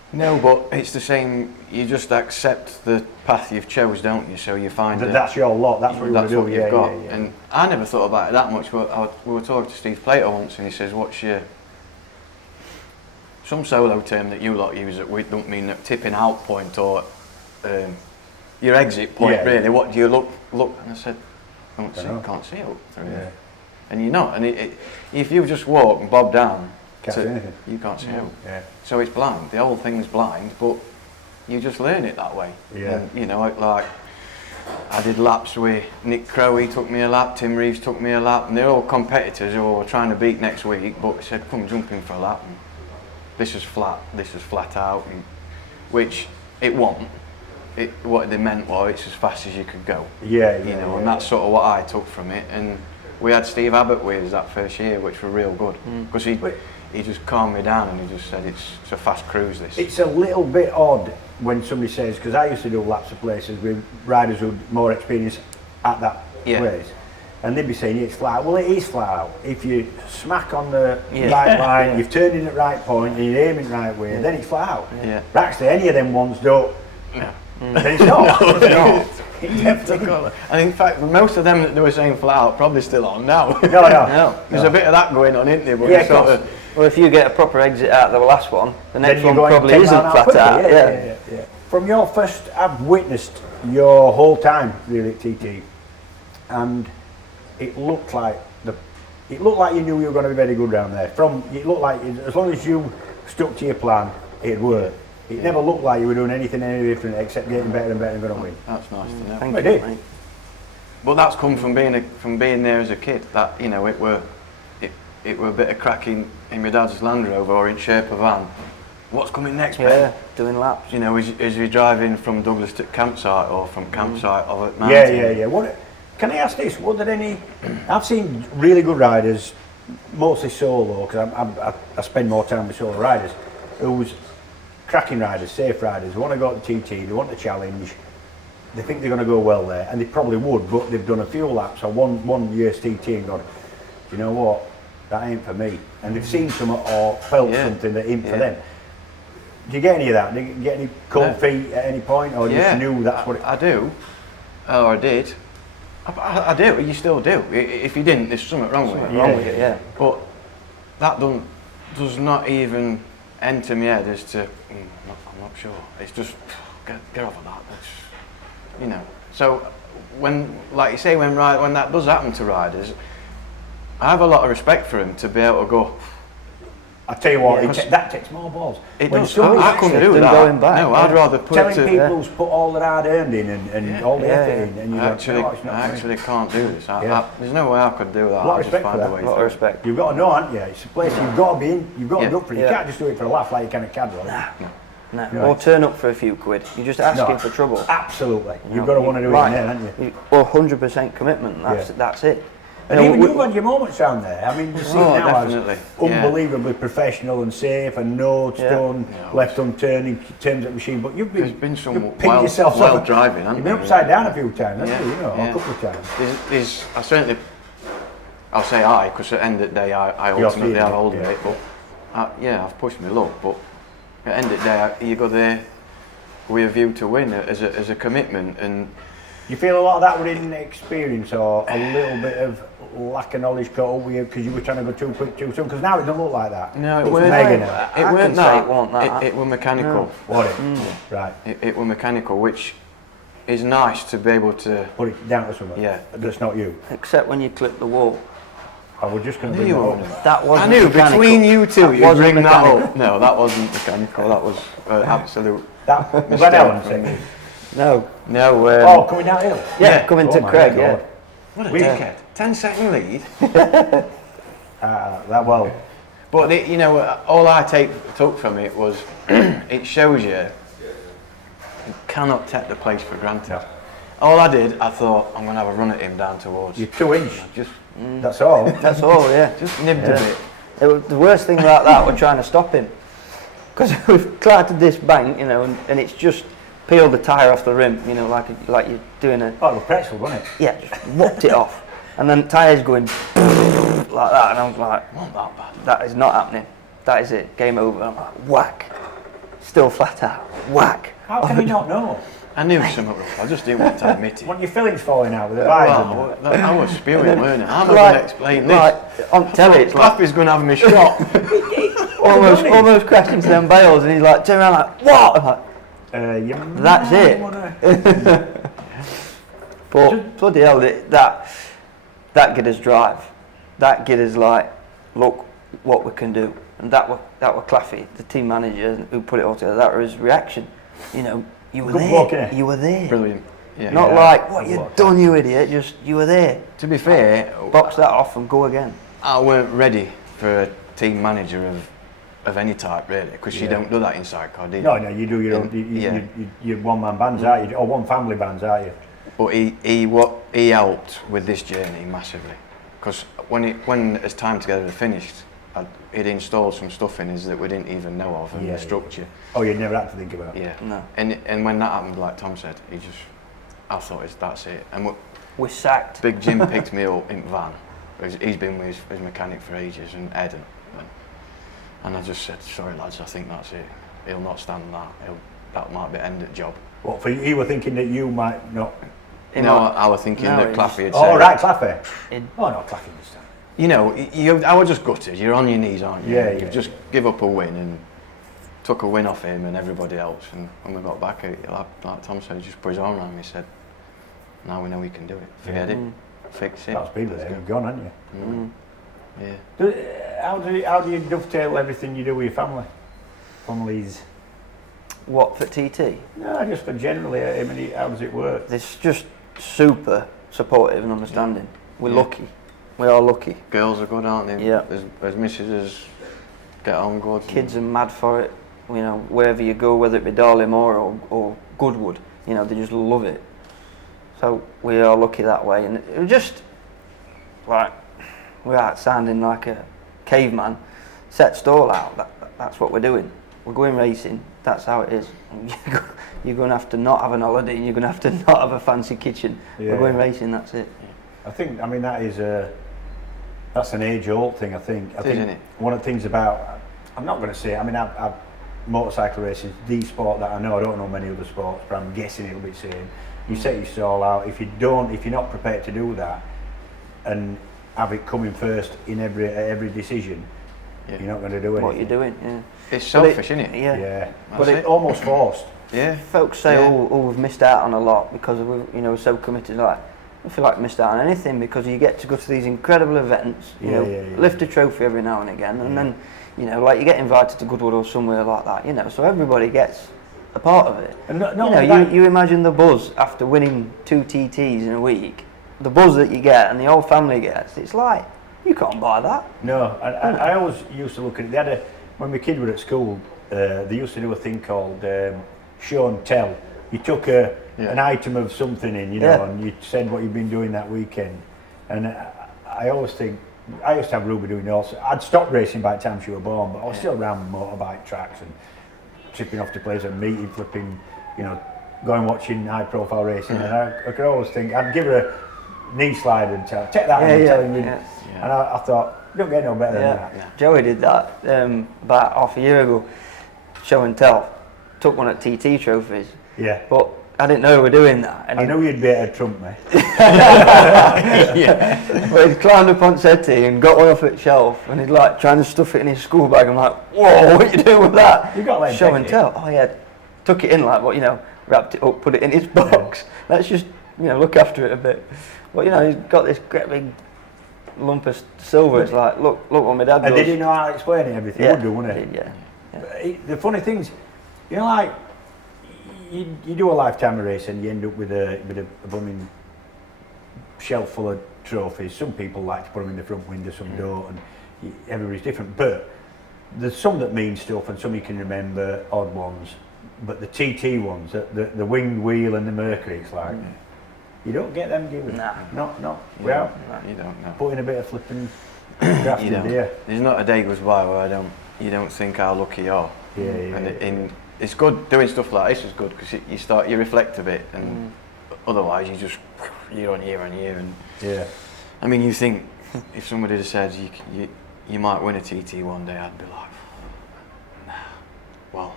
No, but it's the same. You just accept the path you've chose, don't you? So you find that's your lot. That's what you want to do. You've got. And I never thought about it that much. But we were talking to Steve Plato once, and he says, "What's your some solo term that you lot use that we don't mean that tipping out point or your exit point really? What do you look?" And I said, "Can't see out through there." And you're not. And if you just walk and bob down, you can't see out. Yeah. So it's blind. The whole thing's blind, but you just learn it that way. Yeah. And, you know, like I did laps with Nick Crowe, he took me a lap, Tim Reeves took me a lap, and they're all competitors who were trying to beat next week, but said, come jump in for a lap. And this is flat out, and, which it wasn't. What they meant was it's as fast as you could go. And that's sort of what I took from it. And we had Steve Abbott with us that first year, which were real good, because he just calmed me down and he just said it's a fast cruise this. It's a little bit odd when somebody says, because I used to do laps of places with riders who had more experience at that place, and they'd be saying it's flat out. Well, it is flat out. If you smack on the right line, you've turned in at right point and you're aiming the right way, then it's flat out. But actually any of them ones don't. Then it's not. And in fact, most of them that they were saying flat out probably still on now. No. There's a bit of that going on, isn't there? But well, if you get a proper exit out of the last one, the next one probably isn't flat out. Yeah. From your first, I've witnessed your whole time really at TT, and it looked like you knew you were going to be very good round there. It looked like as long as you stuck to your plan, it'd work. It never looked like you were doing anything any different except getting better and better and going to win. That's nice to know. Thank you, mate. But that's come from being there as a kid. That it were a bit of cracking in my dad's Land Rover or in Sherpa van. What's coming next, mate? Yeah, doing laps. You know, as you're driving from Douglas to campsite or from campsite or at mountain. Yeah. Can I ask this? Were there any? I've seen really good riders, mostly solo, because I spend more time with solo riders, who's cracking riders, safe riders, they want to go to TT, they want the challenge, they think they're going to go well there, and they probably would, but they've done a few laps or one year's TT and gone, you know what, that ain't for me. And they've seen something or felt something that ain't for them. Do you get any of that? Do you get any cold feet at any point, or you just knew that's what it... I do, or I did. I do, you still do. If you didn't, there's something wrong with it. But that does not even enter my head as to, I'm not sure. It's just, get off of that. It's, you know. So, when, like you say, when that does happen to riders, I have a lot of respect for them to be able to go. I tell you what, that takes more balls. It does. I couldn't do that. Going back. No, I'd rather put telling people who's put all their hard earned in and all the effort in, and you I actually can't do this. There's no way I could do that. A lot of respect for that. A lot of respect. You've got to know, haven't you? It's a place you've got to be in. You've got to look for it. You can't just do it for a laugh like you can at Cadwell. No. Or turn up for a few quid. You're just asking for trouble. Absolutely. You've got to want to do it in there, haven't you? Or 100% commitment. That's it. And even you've had your moments down there. I mean, you see now as unbelievably professional and safe, and notes done, left unturned in terms of machine. But there's been some wild driving, hasn't You've been upside down a few times, haven't you? You know, a couple of times. I'll say because at the end of the day, I ultimately have hold of it. But I've pushed my luck. But at the end of the day, you go there with a view to win as a commitment. And you feel a lot of that were in experience, or a little bit of lack of knowledge caught up with you because you were trying to go too quick too soon? Because now it don't look like that. No, it weren't that. It were mechanical. Right. It were mechanical, which is nice to be able to put it down to someone. Yeah. That's not you. Except when you clip the wall. I was just going to bring that up. That wasn't I knew mechanical. Between you two, you bring that up. No, that wasn't mechanical. That was absolute. That Van Allen thing. No. Coming downhill. Yeah, coming to Craig. God. What a dickhead. 10-second lead. That well. But all I took from it was it shows you cannot take the place for granted. No. All I did, I thought I'm gonna have a run at him down towards. You're 2 inch. That's all. That's all. Yeah. Just nibbed a bit. The worst thing about that, we're trying to stop him because we've clattered this bank, and it's just peeled the tyre off the rim, like you're doing a. Oh, the pretzel, wasn't it? Yeah, just whopped it off. And then tyres going like that, and I was like, not that bad. That is not happening. That is it. Game over. I'm like, whack. still flat out. Whack. How can you not know? I knew something wrong. I just didn't want to admit it. Want your fillings falling out with the visor? Well, I was spewing, weren't I? How am I going to explain this? Like, on telly, it's like Clappy's going to have me shot. almost crashed into them bales, and he's like, turn around like, what? I'm like, that's it. But bloody hell, that gave us drive. That gave us like, look what we can do. And that were Claffy, the team manager who put it all together. That was his reaction. You know, you were there. You were there. Brilliant. Yeah. Not like, what you done, you idiot. Just, you were there. To be fair, box that off and go again. I weren't ready for a team manager of any type, really, because you don't do that in sidecar, do you? No, you do your own. You're one-man bands, aren't you? Or one family bands, aren't you? But he helped with this journey massively, because when his time together had finished, he'd installed some stuff in us that we didn't even know of, and the structure. Oh, you never had to think about it. Yeah. No. And when that happened, like Tom said, I thought that's it. And we're sacked. Big Jim picked me up in van. He's been with his mechanic for ages, and Ed, and I just said, sorry lads, I think that's it. He'll not stand that. That might be end of the job. What, for you were thinking that you might not? No, I was thinking that Claffy had said. Oh right, Claffy. Oh no, Claffy this time. You know, I was just gutted. You're on your knees, aren't you? Yeah, You've just give up a win and took a win off him and everybody else. And when we got back, like Tom said, he just put his arm around me and said, now we know we can do it. Forget it. Fix it. That's people there. You've gone, haven't you? Yeah. How do you dovetail everything you do with your family? Families. What, for TT? No, just for generally. I mean, how does it work? It's just super supportive and understanding. We're lucky. We are lucky. Girls are good, aren't they? Yeah. As missuses get on good. Kids are mad for it. You know, wherever you go, whether it be Darley Moor or Goodwood, you know, they just love it. So we are lucky that way. And it was just like, we're out sounding like a caveman. Set stall out. That's what we're doing. We're going racing. That's how it is. You're going to have to not have an holiday. You're going to have to not have a fancy kitchen. Yeah. We're going racing. That's it. I think. I mean, that's an age-old thing. I think. Isn't it? One of the things about, I'm not going to say. I mean, I've motorcycle racing, the sport that I know. I don't know many other sports, but I'm guessing it'll be the same. You set your stall out. If you're not prepared to do that, and have it coming first in every decision, you're not going to do anything. What you're doing, yeah. It's selfish, isn't it? Yeah. Yeah. That's But it. it's almost forced. Yeah. Folks say, oh, we've missed out on a lot because we're so committed. Like, I feel like we missed out on anything because you get to go to these incredible events, lift a trophy every now and again, and then, like you get invited to Goodwood or somewhere like that, so everybody gets a part of it. And you imagine the buzz after winning 2 TTs in a week, the buzz that you get and the whole family gets, it's like, you can't buy that. No, I always used to look at it. When my kids were at school, they used to do a thing called show and tell. You took an item of something in, and you said what you'd been doing that weekend. And I always think, I used to have Ruby doing also. I'd stopped racing by the time she was born, but I was still around motorbike tracks and tripping off to places and meeting, flipping, going watching high profile racing. And I could always think, I'd give her a knee slide and tell, take that and tell me. And I thought, you don't get no better than that. Yeah. Joey did that about half a year ago, show and tell. Took one at TT trophies. Yeah. But I didn't know we were doing that. And I knew you'd be able to trump me. But he'd climbed up on settee and got one off the shelf and he'd like trying to stuff it in his school bag. I'm like, whoa, what are you doing with that? You got show and tell. Oh yeah, took it in like, wrapped it up, put it in his box. Let's just, look after it a bit. But he's got this great big lump of silver. It's like, look what my dad does. And did he know how to explain it, everything? Yeah, Would do, wouldn't he? Yeah. The funny things, like, you do a lifetime of race and you end up with a blooming shelf full of trophies. Some people like to put them in the front window, some don't, and everybody's different. But there's some that mean stuff and some you can remember, odd ones. But the TT ones, the winged wheel and the Mercury, it's like, you don't get them given. Nah. Not well. You don't know. Put in a bit of flipping grafting there. There's not a day goes by where you don't think how lucky you are. And it's good doing stuff like this is good because you reflect a bit, and otherwise you just year on year, and I mean, you think if somebody had said you might win a TT one day, I'd be like, nah. Well,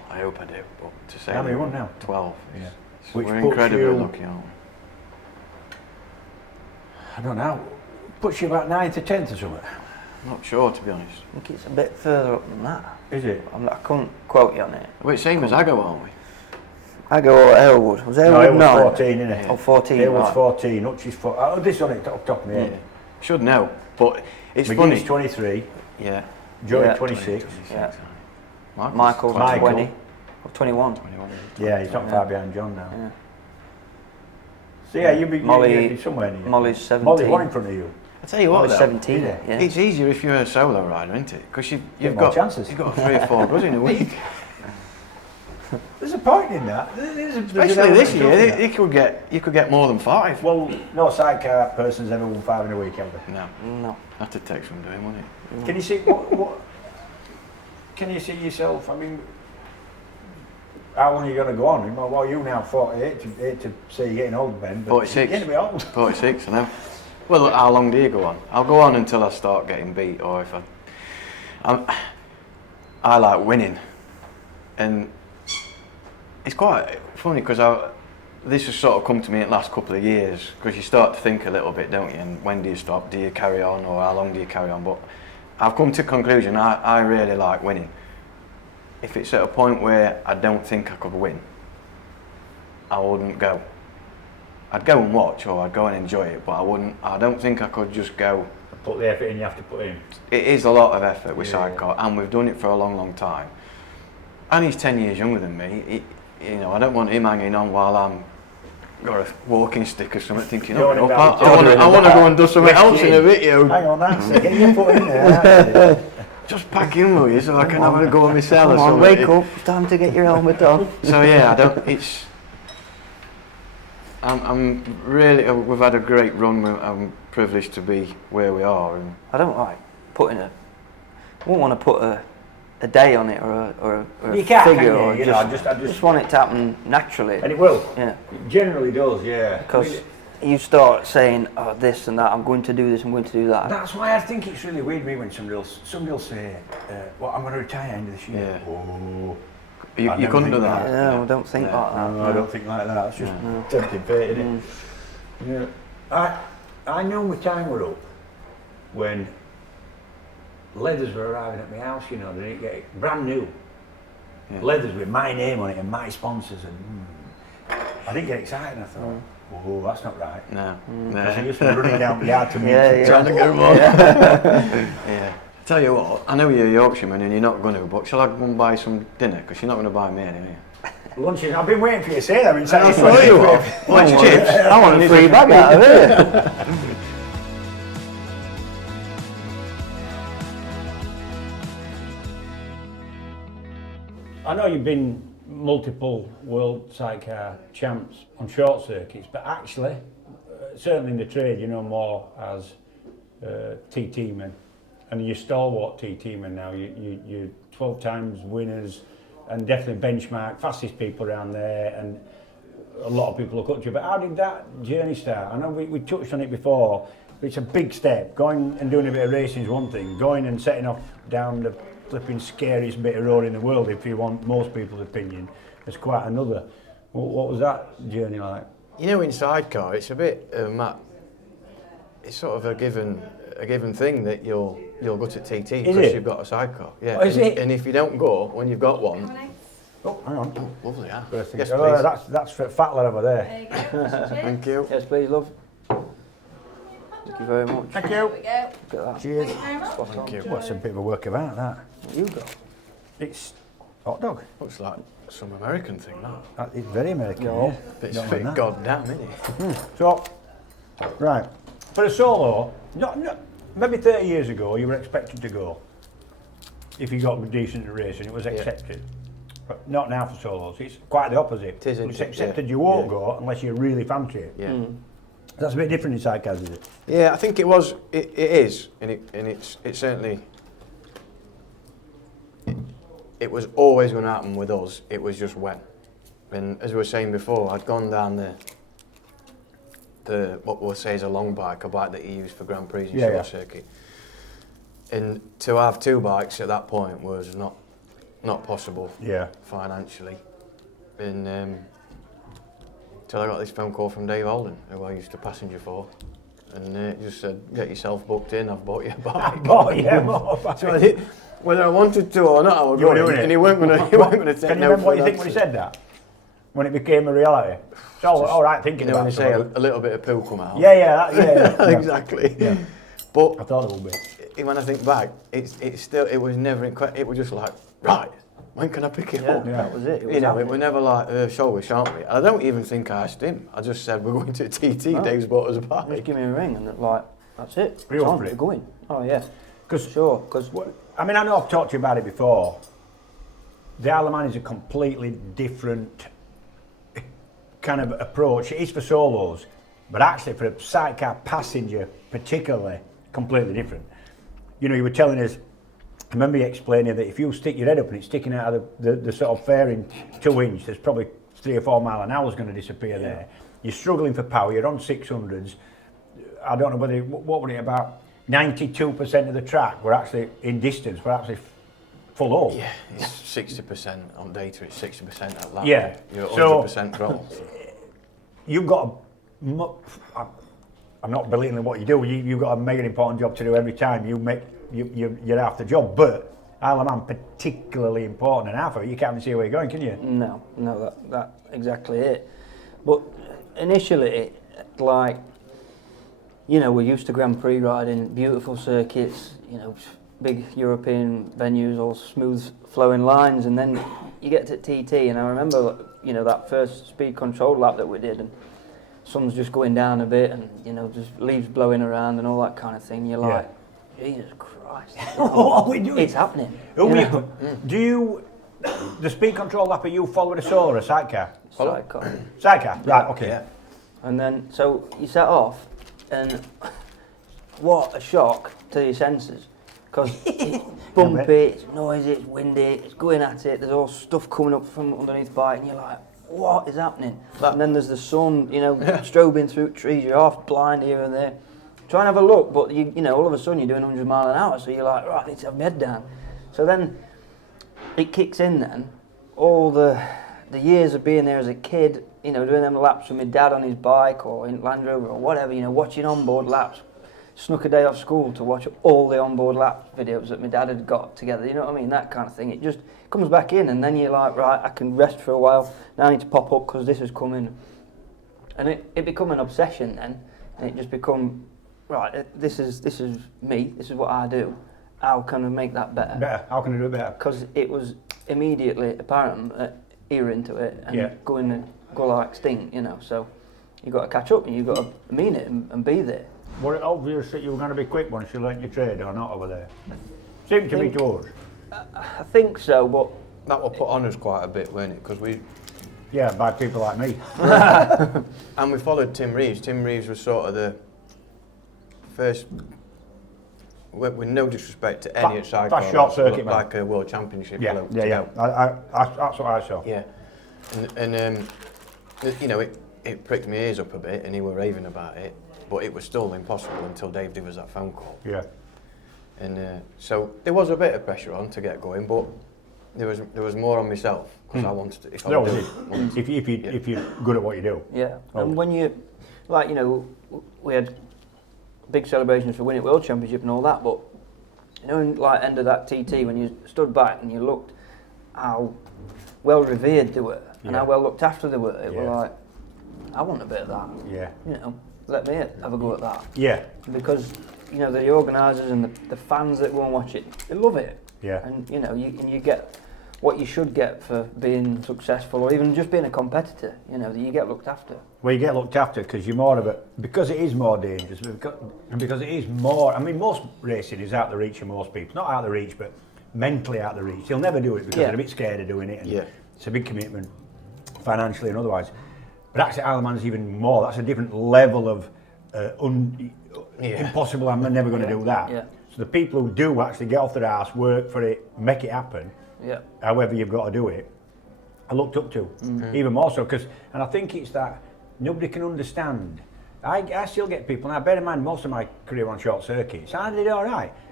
I hope I do, but to say How many won now? 12. Yeah. So Which we're puts incredibly you- lucky, aren't we? I don't know. Puts you about 9th to 10th or something. I'm not sure, to be honest. I think it's a bit further up than that. Is it? I couldn't quote you on it. We're the same as Aggo, aren't we? I go Aylwood. Was No, Aylwood it was 9? 14, isn't it? Oh, 14. It was right. 14. Hutch's 4. Oh, this on it, top of my head. Should know, but it's McGinnis funny. 23. Yeah. Joey Yeah. 26. Yeah. Michael's Michael's 21. 20. Or 21. 21. Yeah, he's not far behind John now. Yeah. So yeah, you'd be Molly- you'd be somewhere near. Molly's 17. Molly's one in front of you. I tell you what, Molly's though, 17. Yeah. Yeah. it's easier if you're a solo rider, isn't it? Because you've more got chances. You've got 3 or 4 goes in a week. There's a point in that. There's an Especially element this of year, truth in you could get more than 5. Well, no sidecar person's ever won 5 in a week, have they? No, No. have to take some doing, wouldn't it? Can you see what? Can you see yourself? I mean, how long are you going to go on? Well, you now 48. Hate to say you're getting old, Ben. But 46. You're getting to be old. 46, I know. Well, look, how long do you go on? I'll go on until I start getting beat, or if I like winning, and it's quite funny because this has sort of come to me in the last couple of years, because you start to think a little bit, don't you? And when do you stop? Do you carry on, or how long do you carry on? But I've come to the conclusion I really like winning. If it's at a point where I don't think I could win, I wouldn't go. I'd go and watch, or I'd go and enjoy it, but I don't think I could just go. Put the effort in you have to put in. It is a lot of effort with Yeah. sidecar, and we've done it for a long, long time. And he's 10 years younger than me. I don't want him hanging on while I'm got a walking stick or something, thinking, You oh, want him no, down I want to go and do something else in a video. Hang on, that's it. Get your foot in there. Just pack in with you so I can have a go on myself. Come on, wake up. It's time to get your helmet on. So yeah, I'm really. We've had a great run. I'm privileged to be where we are. And I don't like putting I wouldn't want to put a day on it or a You can't, figure. can you? Or You know, I just want it to happen naturally. And it will. Yeah. It generally does, yeah. Because you start saying, oh, this and that, I'm going to do this, I'm going to do that. That's why I think it's really weird me when somebody will say, well, I'm going to retire end of this year. Yeah. Oh. you never couldn't do think that. No, I don't think like that. No, I don't think like that. It's just tempting fate, isn't it? Yeah. I know my time were up when leathers were arriving at my house, they didn't get it brand new. Yeah. Leathers with my name on it and my sponsors, and I didn't get excited. I thought, oh, that's not right. No. Because I used to be running down the yard to meet Trying to get more. Yeah. Tell you what, I know you're a Yorkshireman and you're not going to, but shall I go and buy some dinner? Because you're not going to buy me any, are you? lunches. I've been waiting for you to say that. I've been saying I it for thought you a were. minute. What's chips? I want a free bag out of it. I know you've been multiple world sidecar champs on short circuits, but actually, certainly in the trade, you know more as TT man, and you're stalwart TT man now. You're 12 times winners, and definitely benchmark, fastest people around there, and a lot of people look up to you. But how did that journey start? I know we touched on it before, but it's a big step. Going and doing a bit of racing is one thing. Going and setting off down the flipping scariest bit of road in the world, if you want most people's opinion, is quite another. What was that journey like? In sidecar, it's a bit, Matt. It's sort of a given thing that you'll go to TT because you've got a sidecar. Yeah. Oh, is it? And if you don't go when you've got one. Oh, hang on. Lovely, yeah. Yes, Yes, oh, please. that's for Fatler over there. There you go. Thank you. Yes, please, love. Thank you very much. Thank There you. we go. Look at that. Cheers. Thank you very much. Thank you. What's a bit of a work of art, that? What you got? It's hot dog. Looks like some American thing, that. It's very American, No. yeah. It's Don't a bit mind that. goddamn, isn't it? So, right, for a solo, not maybe 30 years ago, you were expected to go. If you got decent at racing, it was accepted. But not now for solos. It's quite the opposite. It is, isn't It's it? accepted Yeah. you won't Yeah. go unless you really fancy it. Yeah. That's a bit different in sidecars, is it? Yeah, I think it was. It is, and it's certainly. It was always going to happen with us. It was just when, and as we were saying before, I'd gone down the what we'll say is a long bike, a bike that you use for Grand Prix and short circuit. And to have two bikes at that point was not not possible financially. And till I got this phone call from Dave Holden, who I used to passenger for, and he just said, "Get yourself booked in. I've bought you a bike." So whether I wanted to or not, I was going. And he weren't going to. He weren't going to take. Can you remember what you think when he said that? When it became a reality. It's all right thinking about it. You know when you say a little bit of poo come out. Yeah. Exactly. Yeah. But I thought it would be. When I think back, it was never. It was just like, right, when can I pick it up? Yeah, that was it. It was never like, shall we, shan't we? I don't even think I asked him. I just said, we're going to TT. No. Dave's bought us a bike. Just give me a ring, and that's it. We're going. Oh yeah. Because I mean, I know I've talked to you about it before. The Isle of Man is a completely different kind of approach. It is for solos, but actually for a sidecar passenger particularly, completely different. You know, you were telling us, I remember you explaining that if you stick your head up and it's sticking out of the sort of fairing 2 inch, there's probably 3 or 4 mile an hour is going to disappear there. You're struggling for power, you're on 600s. I don't know whether, what were it, about 92% of the track were actually in distance, were actually full up. Yeah, it's 60% on data, it's 60% at lap. Yeah. You're 100% throttle. You've got I'm not belittling what you do. You've got a mega important job to do every time. You're half the job, but Isle of Man particularly important, and half of it you can't even see where you're going, can you? No, that's exactly it. But initially, like, you know, we're used to Grand Prix riding, beautiful circuits, you know, big European venues, all smooth flowing lines, and then you get to TT, and I remember, you know, that first speed control lap that we did, and sun's just going down a bit, and you know, just leaves blowing around and all that kind of thing. You're like, Jesus Christ, what are we doing? It's happening. Do you, the speed control lap, are you following a solo or a sidecar? Sidecar. Sidecar, right, okay. Yeah. And then, so you set off, and what a shock to your senses, because it's bumpy, it's noisy, it's windy, it's going at it, there's all stuff coming up from underneath the bike, and you're like, what is happening? And then there's the sun, you know, strobing through trees, you're half blind here and there. Try and have a look, but you know, all of a sudden you're doing 100 mile an hour, so you're like, right, I need to have my head down. So then it kicks in then, all the years of being there as a kid, you know, doing them laps with my dad on his bike or in Land Rover or whatever, you know, watching onboard laps. Snuck a day off school to watch all the onboard lap videos that my dad had got together, you know what I mean, that kind of thing. It just comes back in, and then you're like, right, I can rest for a while, now I need to pop up because this is coming. And it become an obsession then, and it just become, right, this is me, this is what I do, how can I make that better? Better, how can I do it better? Because it was immediately apparent that you're into it, and go like stink, you know, so you've got to catch up, and you've got to mean it and be there. Was it obvious that you were going to be quick once you learnt your trade or not over there? Seemed to me towards. I think so, but... That was put on us quite a bit, weren't it? Because we... Yeah, by people like me. And we followed Tim Reeves. Tim Reeves was sort of the first, with no disrespect to any sidecar, fast short circuit, like a world championship. Yeah. That's what I saw. Yeah, and you know, it pricked my ears up a bit, and he were raving about it. But it was still impossible until Dave gave us that phone call. Yeah. And so there was a bit of pressure on to get going, but there was more on myself because I wanted to. If you're good at what you do. Yeah. And when you, like, you know, we had big celebrations for winning World Championship and all that, but you know, in like end of that TT, when you stood back and you looked how well revered they were and how well looked after they were, it was like, I want a bit of that. Yeah. You know. Let me have a go at that. Yeah. Because, you know, the organisers and the fans that go and watch it, they love it. Yeah. And, you know, you get what you should get for being successful or even just being a competitor, you know, that you get looked after. Well, you get looked after because you're more of a... Because it is more dangerous, and because it is more... I mean, most racing is out the reach of most people. Not out the reach, but mentally out the reach. They'll never do it because they're a bit scared of doing it. And it's a big commitment, financially and otherwise. But actually, Isle of Man is even more. That's a different level of impossible. I'm never going to do that. Yeah. So the people who do actually get off their arse, work for it, make it happen, however you've got to do it, I looked up to. Even more so, and I think it's that nobody can understand. I still get people, and I bear in mind most of my career on short circuits, and I did all right.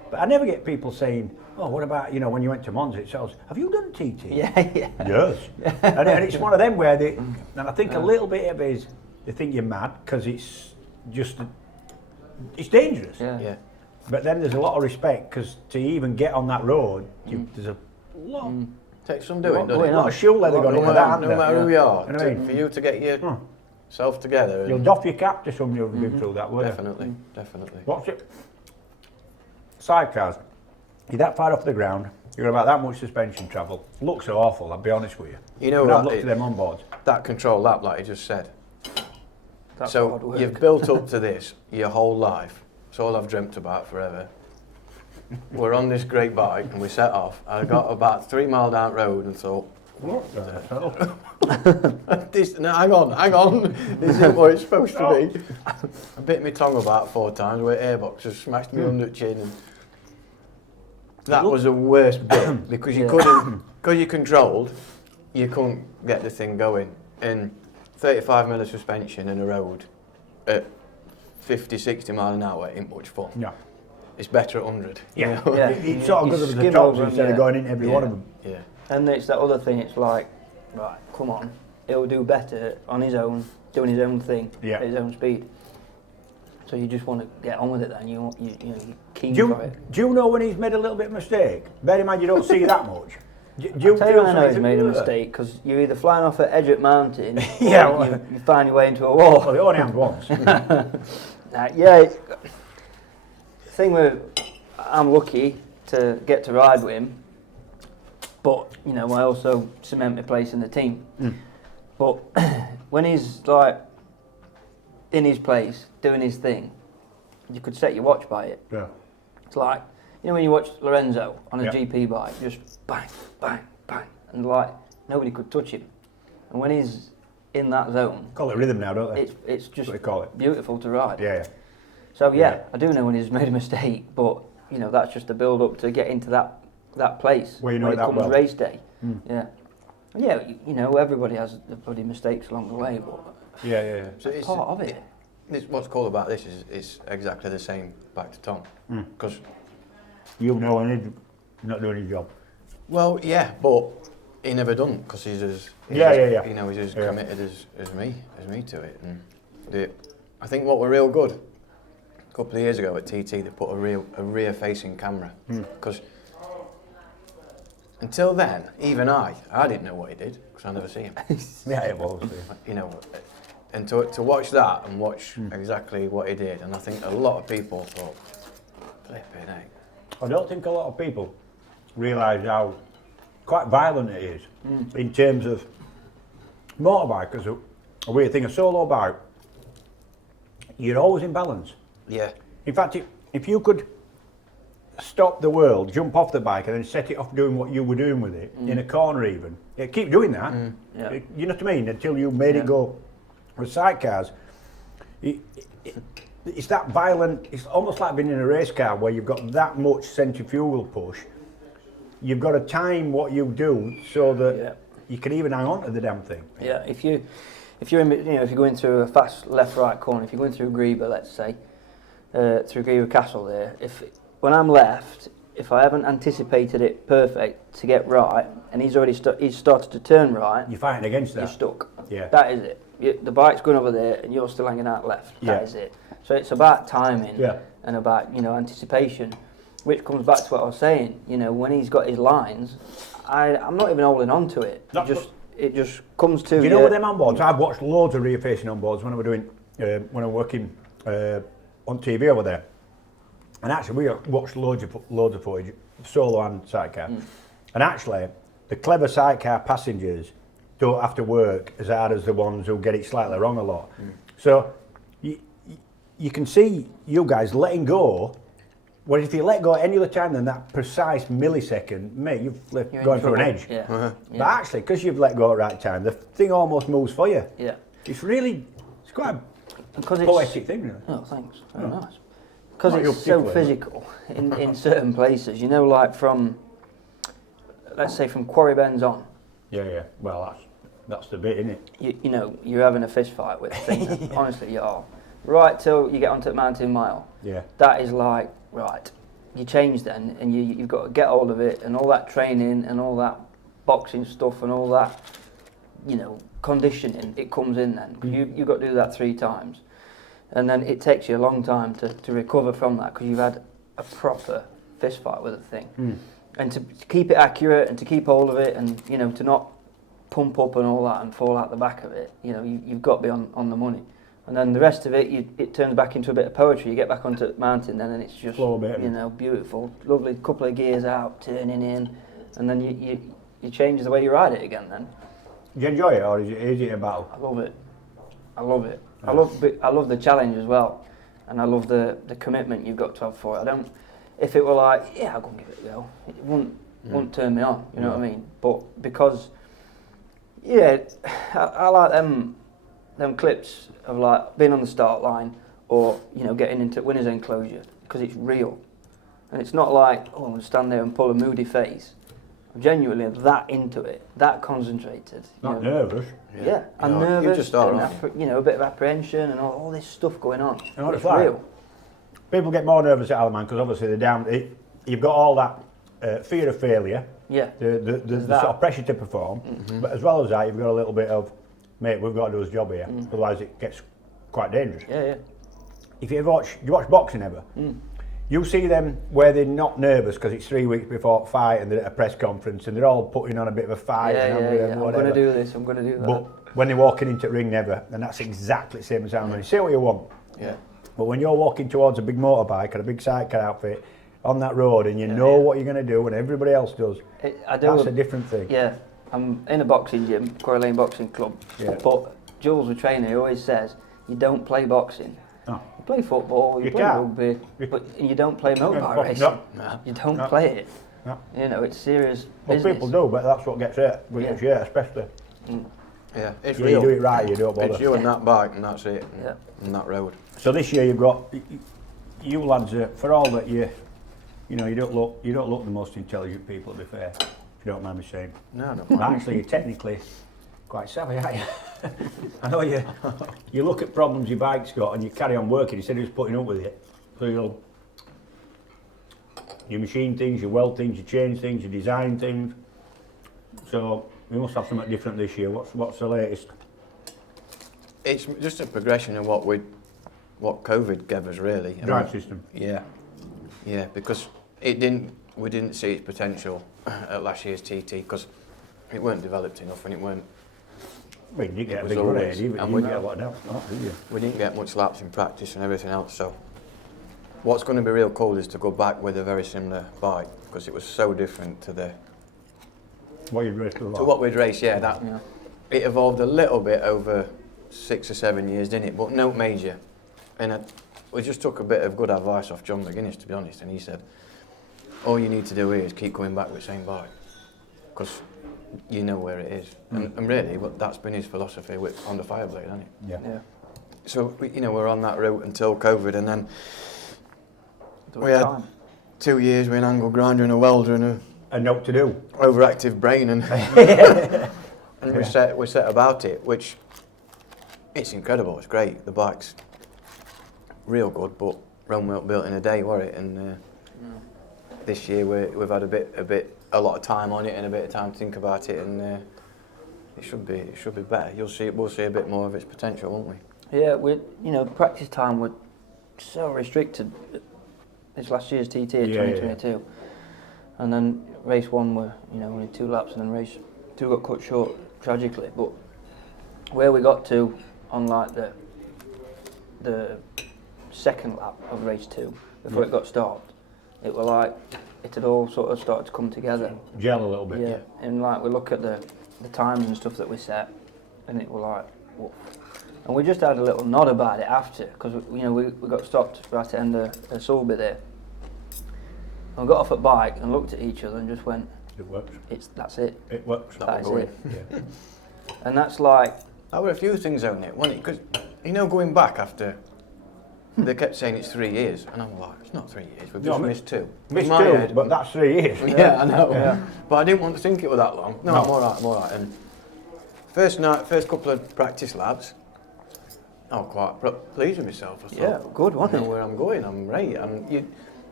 But I never get people saying, oh, what about, you know, when you went to Monza, it says, have you done TT? Yeah. Yes. and it's one of them where they, and I think a little bit of it is, they think you're mad because it's just, it's dangerous. Yeah. But then there's a lot of respect because to even get on that road, there's a lot. Takes some doing, doesn't it? A lot of shoe leather gone into that. No matter who you are, You know what I mean? for you to get yourself together. You'll doff your cap to somebody who's been through that, won't you? Definitely. What's it? Sidecars. You're that far off the ground. You've got about that much suspension travel. Looks awful, I'll be honest with you. You know what? I've what? looked at them on boards. That control lap, like you just said. That's So hard work. you've built up to this your whole life. It's all I've dreamt about forever. We're on this great bike and we set off. I got about 3 mile down the road and thought, What the hell? hang on, this isn't what it's supposed to be. I bit my tongue about 4 times with airbox, just smashed me under the chin. And that was the worst bit because you couldn't, because you controlled, you couldn't get the thing going. And 35 mil of suspension in a road at 50, 60 mile an hour ain't much fun. Yeah. It's better at 100. Yeah. You know? Yeah. It's sort of good as the Skim tops over 'em, instead of going into every one of them. Yeah. And it's that other thing, it's like, right, come on, he'll do better on his own, doing his own thing, at his own speed. So you just want to get on with it then, you're keen for it. Do you know when he's made a little bit of mistake? Bear in mind you don't see that much. Do I'll you tell you feel when I know he's something- made a mistake, because you're either flying off at edge at mountain, Yeah, or well- you find your way into a wall. Well, it only happened once. The thing with, I'm lucky to get to ride with him, but you know I also cement my place in the team. But when he's like in his place doing his thing, you could set your watch by it. Yeah. It's like, you know when you watch Lorenzo on a Yeah. GP bike, just bang, bang, bang, and like nobody could touch him. And when he's in that zone, Call it rhythm now, don't they? it's just what they call it. beautiful to ride. Yeah. So Yeah. I do know when he's made a mistake, but you know that's just a build up to get into that place Well, you know when it that comes well. race day. Yeah, you know everybody has the bloody mistakes along the way, but Yeah. So it's part of it. What's cool about this is exactly the same back to Tom. Because You know when he's not doing his job. well, yeah, but he never done because he's as Yeah. You know, he's as committed as me to it. And I think what were real good a couple of years ago at TT, they put a rear-facing camera because until then, even I didn't know what he did because I never see him. Yeah, it was. You know, and to watch that and watch exactly what he did, and I think a lot of people thought, flipping heck. I don't think a lot of people realise how quite violent it is in terms of motorbikers. A weird thing, a solo bike, you're always in balance. Yeah. In fact, if you could stop the world, jump off the bike and then set it off doing what you were doing with it, in a corner even, keep doing that, Yeah. you know what I mean, until you made it go. With sidecars, it's that violent, it's almost like being in a race car where you've got that much centrifugal push. You've got to time what you do so that you can even hang on to the damn thing. Yeah, if you're in, you know, if you're going through a fast left-right corner, if you're going through Greba, let's say, through Greba Castle there, when I'm left, if I haven't anticipated it perfect to get right, and he's already he's started to turn right, You're fighting against that. you're stuck. Yeah. That is it. The bike's going over there, and you're still hanging out left. That is it. So it's about timing and about anticipation, which comes back to what I was saying. You know, when he's got his lines, I'm not even holding on to it. It just comes to. Do you know with them on boards? I've watched loads of rear-facing on boards when I was doing when I was working on TV over there, and actually we watched loads of footage, solo and sidecar, and actually the clever sidecar passengers don't have to work as hard as the ones who get it slightly wrong a lot. So you can see you guys letting go. Well, if you let go any other time than that precise millisecond, mate, you're going for an edge. Yeah. But actually, because you've let go at the right time, the thing almost moves for you. Yeah. It's quite a Because poetic thing, really. Oh, thanks. Very nice. Because Not your it's so particular, physical in certain places. You know, like from, let's say, from Quarry Bends on. Yeah. Well, that's the bit, isn't it? You know, you're having a fist fight with a thing. Honestly, you are. Right till you get onto Mountain Mile. Yeah. That is like, right, you change then, and you've got to get hold of it, and all that training and all that boxing stuff and all that, you know, conditioning, it comes in then. You've got to do that 3 times. And then it takes you a long time to recover from that, because you've had a proper fist fight with the thing. And to keep it accurate and to keep hold of it, and, you know, to not pump up and all that and fall out the back of it, you know, you've got to be on the money. And then the rest of it, it turns back into a bit of poetry. You get back onto the mountain then, and it's just, you know, beautiful. Lovely couple of gears out, turning in, and then you change the way you ride it again then. Do you enjoy it, or is it a battle? I love it. I love it. I love the challenge as well, and I love the commitment you've got to have for it. If it were like, yeah, I'll go and give it a go, it wouldn't turn me on, you know what I mean? But because, yeah, I like them clips of like being on the start line, or, you know, getting into winner's enclosure, because it's real. And it's not like, oh, I'm going to stand there and pull a moody face. I'm genuinely that into it, that concentrated. Not nervous. Yeah, I'm nervous, just you know, a bit of apprehension and all this stuff going on. You know what it's like? Real. People get more nervous at Alaman because obviously they're down. You've got all that fear of failure. Yeah. The sort of pressure to perform, but as well as that, you've got a little bit of, mate, we've got to do this job here, otherwise it gets quite dangerous. Yeah. If you watch boxing ever, you see them where they're not nervous because it's 3 weeks before a fight and they're at a press conference and they're all putting on a bit of a fight. I'm going to do this, I'm going to do that. But when they're walking into the ring, never, and that's exactly the same as Alaman. You say what you want. Yeah. But when you're walking towards a big motorbike or a big sidecar outfit on that road, and you know what you're going to do, and everybody else does, that's a different thing. Yeah, I'm in a boxing gym, Quarry Lane Boxing Club. Yeah. But Jules, the trainer, he always says, you don't play boxing. No. You play football, you play rugby, but you don't play motorbike racing. No. You don't play it. No. You know, it's serious business. People do, but that's what gets hurt. Especially. Yeah, it's real. You do it right, you don't bother. It's you and that bike, and that's it. Yeah. And that road. So this year you've got you lads. For all that you know, you don't look the most intelligent people, to be fair. If you don't mind me saying. No. Actually, you're technically quite savvy, aren't you? I know you look at problems your bike's got and you carry on working instead of just putting up with it. So you machine things, you weld things, you change things, you design things. So we must have something different this year. What's the latest? It's just a progression of what COVID gave us, really. Drive system. Yeah, because we didn't see its potential at last year's TT because it weren't developed enough and it weren't. We didn't get a big raid, you didn't get a lot else, did you? We didn't get much laps in practice and everything else, so what's going to be real cool is to go back with a very similar bike, because it was so different to what you'd raced before. To what we'd raced, It evolved a little bit over 6 or 7 years, didn't it? But no major. And we just took a bit of good advice off John McGuinness, to be honest, and he said, all you need to do here is keep going back with the same bike, because you know where it is. And really, that's been his philosophy on the Fireblade, hasn't it? Yeah. So, we're on that route until COVID, and then we had 2 years with an angle grinder and a welder and a note to do. Overactive brain, and and we set about it, which it's incredible. It's great. The bike's real good, but Rome weren't built in a day, were it? And this year we've had a lot of time on it and a bit of time to think about it, and it should be better. We'll see a bit more of its potential, won't we? Yeah, practice time was so restricted. This last year's TT at 2022, and then race 1 were only 2 laps, and then race 2 got cut short tragically. But where we got to on like the second lap of race 2 before it got stopped, it was like it had all sort of started to come together. Gel a little bit. Yeah, and like we look at the times and stuff that we set, and it was like, woof. And we just had a little nod about it after, because we got stopped right at the end of Sulby there. And we got off at bike and looked at each other and just went, it works. That's it. It works. That is it. Yeah. And that's like... There were a few things on it, wasn't it? Because, going back after, they kept saying it's 3 years, and I'm like, it's not 3 years, we've just missed 2. Missed 2, but that's 3 years. Yeah, I know. Yeah. But I didn't want to think it was that long. No, I'm all right. And first couple of practice laps, I was quite pleased with myself. I thought, good, wasn't it? I know where I'm going, I'm right. And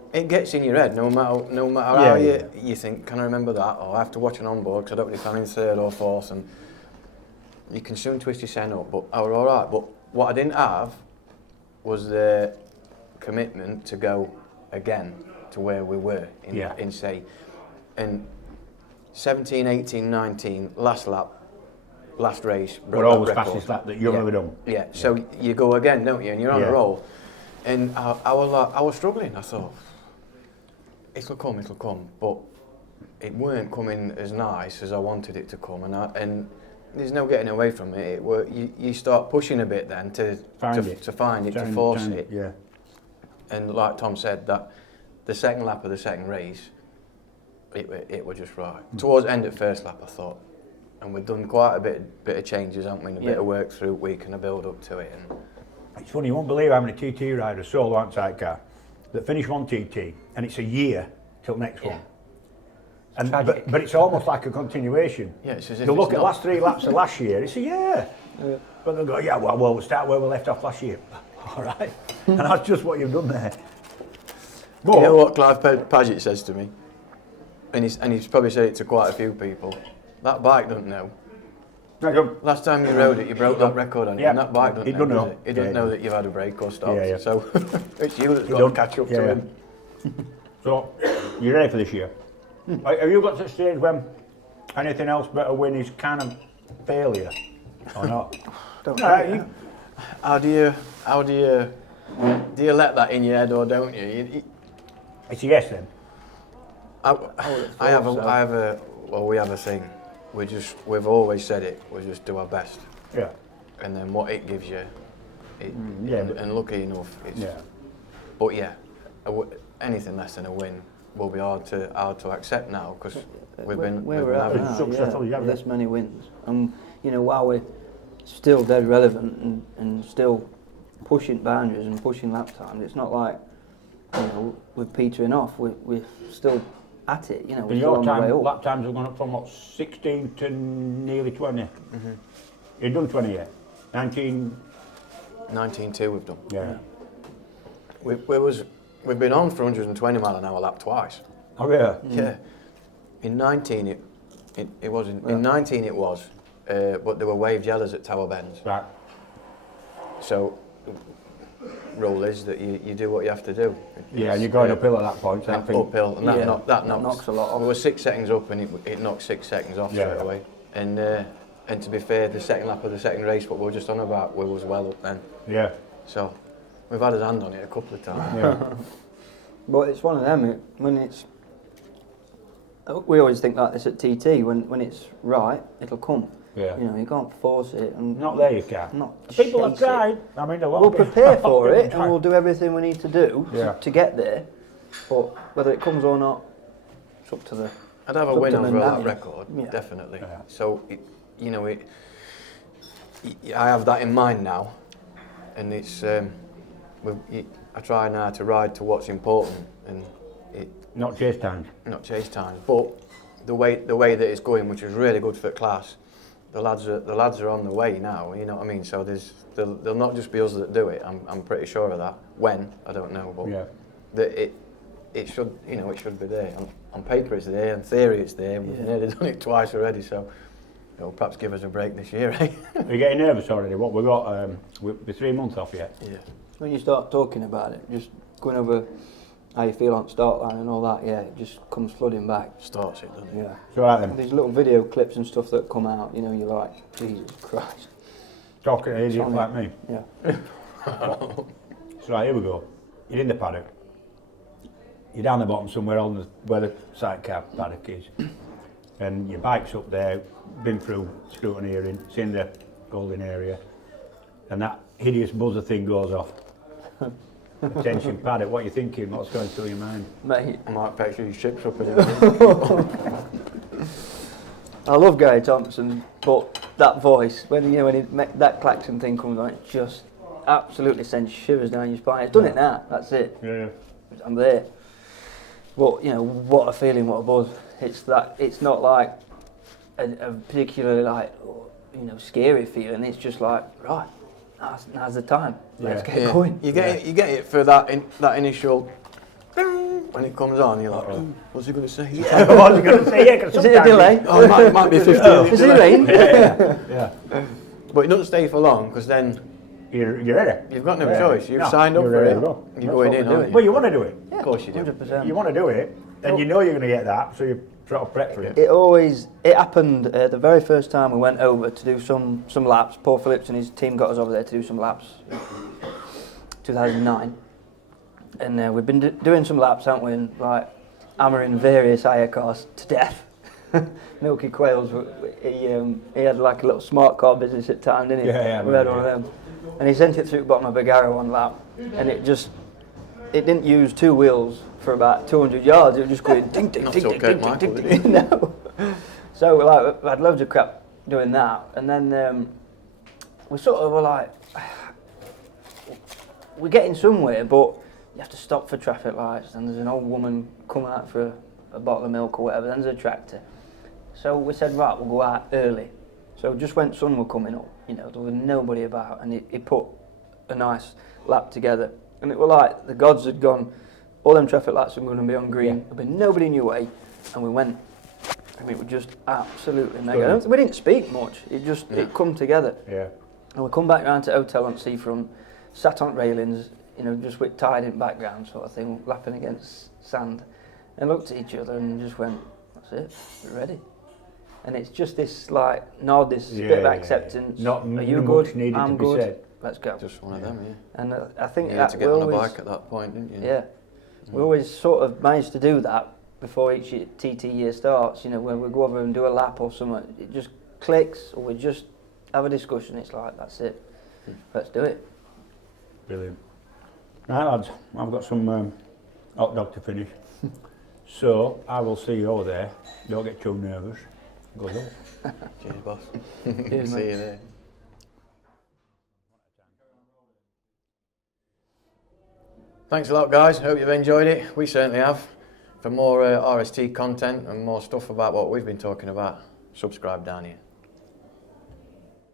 it gets in your head no matter how you think, can I remember that, or I have to watch an onboard because I don't know if I'm in third or fourth, and you can soon twist your sign up, but I was alright. But what I didn't have was the commitment to go again to where we were in say, in 17, 18, 19, last lap, last race. We're always fastest lap that you've ever done. Yeah, so you go again, don't you, and you're on a roll. And I was struggling. I thought, it'll come, but it weren't coming as nice as I wanted it to come, and there's no getting away from it. You start pushing a bit then to find it, to force it. Yeah. And like Tom said, that the second lap of the second race, it was just right. Towards the end of first lap, I thought, and we've done quite a bit of changes, haven't we? And a bit of work through week and a build up to it. And it's funny, you won't believe how many TT riders, solo and sidecar, that finish one TT and it's a year till next one. And but it's almost like a continuation. Yeah, it's as if they'll look at the last 3 laps of last year, it's a year. But they'll go, well, we'll start where we left off last year. All right. And that's just what you've done there. But, you know what Clive Paddock says to me? And he's probably said it to quite a few people. That bike doesn't know. Last time you rode it, you broke that record on it, and that bike doesn't know, does it? It doesn't know that you've had a break or stopped. So it's you that's got to catch up to him. So, you ready for this year? Have you got to the stage when anything else but a win is kind of failure, or not? How do you let that in your head, or don't you? It's a yes then. We have a thing. We've always said it. We just do our best. Yeah. And then what it gives you, and lucky enough, it's. Yeah. But anything less than a win will be hard to accept now, because we've been having this many wins, and while we're still dead relevant and still pushing boundaries and pushing lap times, it's not like we're petering off. We're still at it. We're still on the way up. Lap times have gone up from 16 to nearly 20. Mm-hmm. You've done 20 yet? 19.2 we've done. Yeah. We've been on for 120 mile an hour lap twice. Oh yeah. Yeah. In 19 it wasn't. In 19 it was, but there were wave yellers at Tower Bends. Right. So, rule is that you do what you have to do. Yeah, and you're going uphill at that point. So uphill, and that knocks a lot off. We were 6 seconds up, and it knocked 6 seconds off straight away. And to be fair, the second lap of the second race, what we were just on about, we was well up then. Yeah. So, we've had his hand on it a couple of times. Yeah. But it's one of them. When it's, we always think like this at TT. When it's right, it'll come. Yeah. You can't force it. And not there, you can't. People have tried. I mean, we'll prepare for it, and we'll do everything we need to do to get there. But whether it comes or not, it's up to the. I'd have a win over that record, definitely. Yeah. So, I have that in mind now, and it's. I try now to ride to what's important, and not chase times. Not chase times, but the way that it's going, which is really good for class. The lads are on the way now. You know what I mean? So there'll not just be us that do it. I'm pretty sure of that. When I don't know, but it should it should be there. On paper it's there, in theory it's there. We've nearly done it twice already, so perhaps give us a break this year, eh? Are you getting nervous already? What we've got? We're 3 months off yet. Yeah. When you start talking about it, just going over how you feel on start line and all that, it just comes flooding back. Starts it, doesn't it? Yeah. So right then. These little video clips and stuff that come out, you're like, Jesus Christ. Talking to idiots like me. Yeah. So right, here we go. You're in the paddock. You're down the bottom somewhere on where the sidecar paddock is. And your bike's up there, been through scrutineering, it's in the golden area. And that hideous buzzer thing goes off. Attention Paddock, what are you thinking? What's going through your mind? Mate, I might pack these chips up in I love Gary Thompson, but that voice, when that klaxon thing comes on, it just absolutely sends shivers down your spine. It's done it now, that's it. Yeah. I'm there. But what a feeling, what a buzz. It's not like a particularly scary feeling. It's just like, right, now's the time. Let's get going. You get it for that initial. when it comes on, you're like, what's he going to say? What was he going to say? Yeah, 'cause Is it a delay? Oh, it might be 15 minutes. Is it rain? Yeah. But it doesn't stay for long, because then You're ready. you've got no Yeah. choice. You've No, signed up you're for ready it. to go. You're going in, aren't you? Well, you want to do it. Of course you do. 100%. You want to do it, and you know you're going to get that, so you sort of prep for it. It happened the very first time we went over to do some laps. Paul Phillips and his team got us over there to do some laps, 2009. And we've been doing some laps, haven't we, and like hammering various sidecars to death. Milky Quails, he had like a little smart car business at the time, didn't he? Yeah, we had one of them. And he sent it through the bottom of a Big Arrow one lap, and it didn't use two wheels for about 200 yards. It was just going ding, ding, Not ding, so ding, Kurt ding, Michael, ding, did ding. No. So like, we had loads of crap doing that, and then we sort of were like, we're getting somewhere, but you have to stop for traffic lights, and there's an old woman coming out for a bottle of milk or whatever, then there's a tractor. So we said, right, we'll go out early. So just when sun were coming up, you know, there was nobody about, and he put a nice lap together. And it was like the gods had gone, all them traffic lights were going to be on green, there'd be nobody in your way, and we went. I mean, it was just absolutely mega. We didn't speak much, it come together. Yeah. And we come back round to hotel on seafront, sat on railings, you know, just with tide in background sort of thing, lapping against sand, and looked at each other and just went, that's it, we're ready. And it's just this like nod, this bit of acceptance. Not are you much good? needed I'm to be good. said. Let's go. Just one of them, yeah. And I think You had that to get we on a always, bike at that point, didn't you? yeah, we always sort of managed to do that before each TT year starts. You know, when we go over and do a lap or something, it just clicks, or we just have a discussion. It's like, that's it, let's do it. Brilliant. Right, lads, I've got some hot dog to finish. So I will see you over there. Don't get too nervous. Good luck. Cheers, boss. Cheers, See mate. you there. Thanks a lot, guys. Hope you've enjoyed it. We certainly have. For more RST content and more stuff about what we've been talking about, subscribe down here.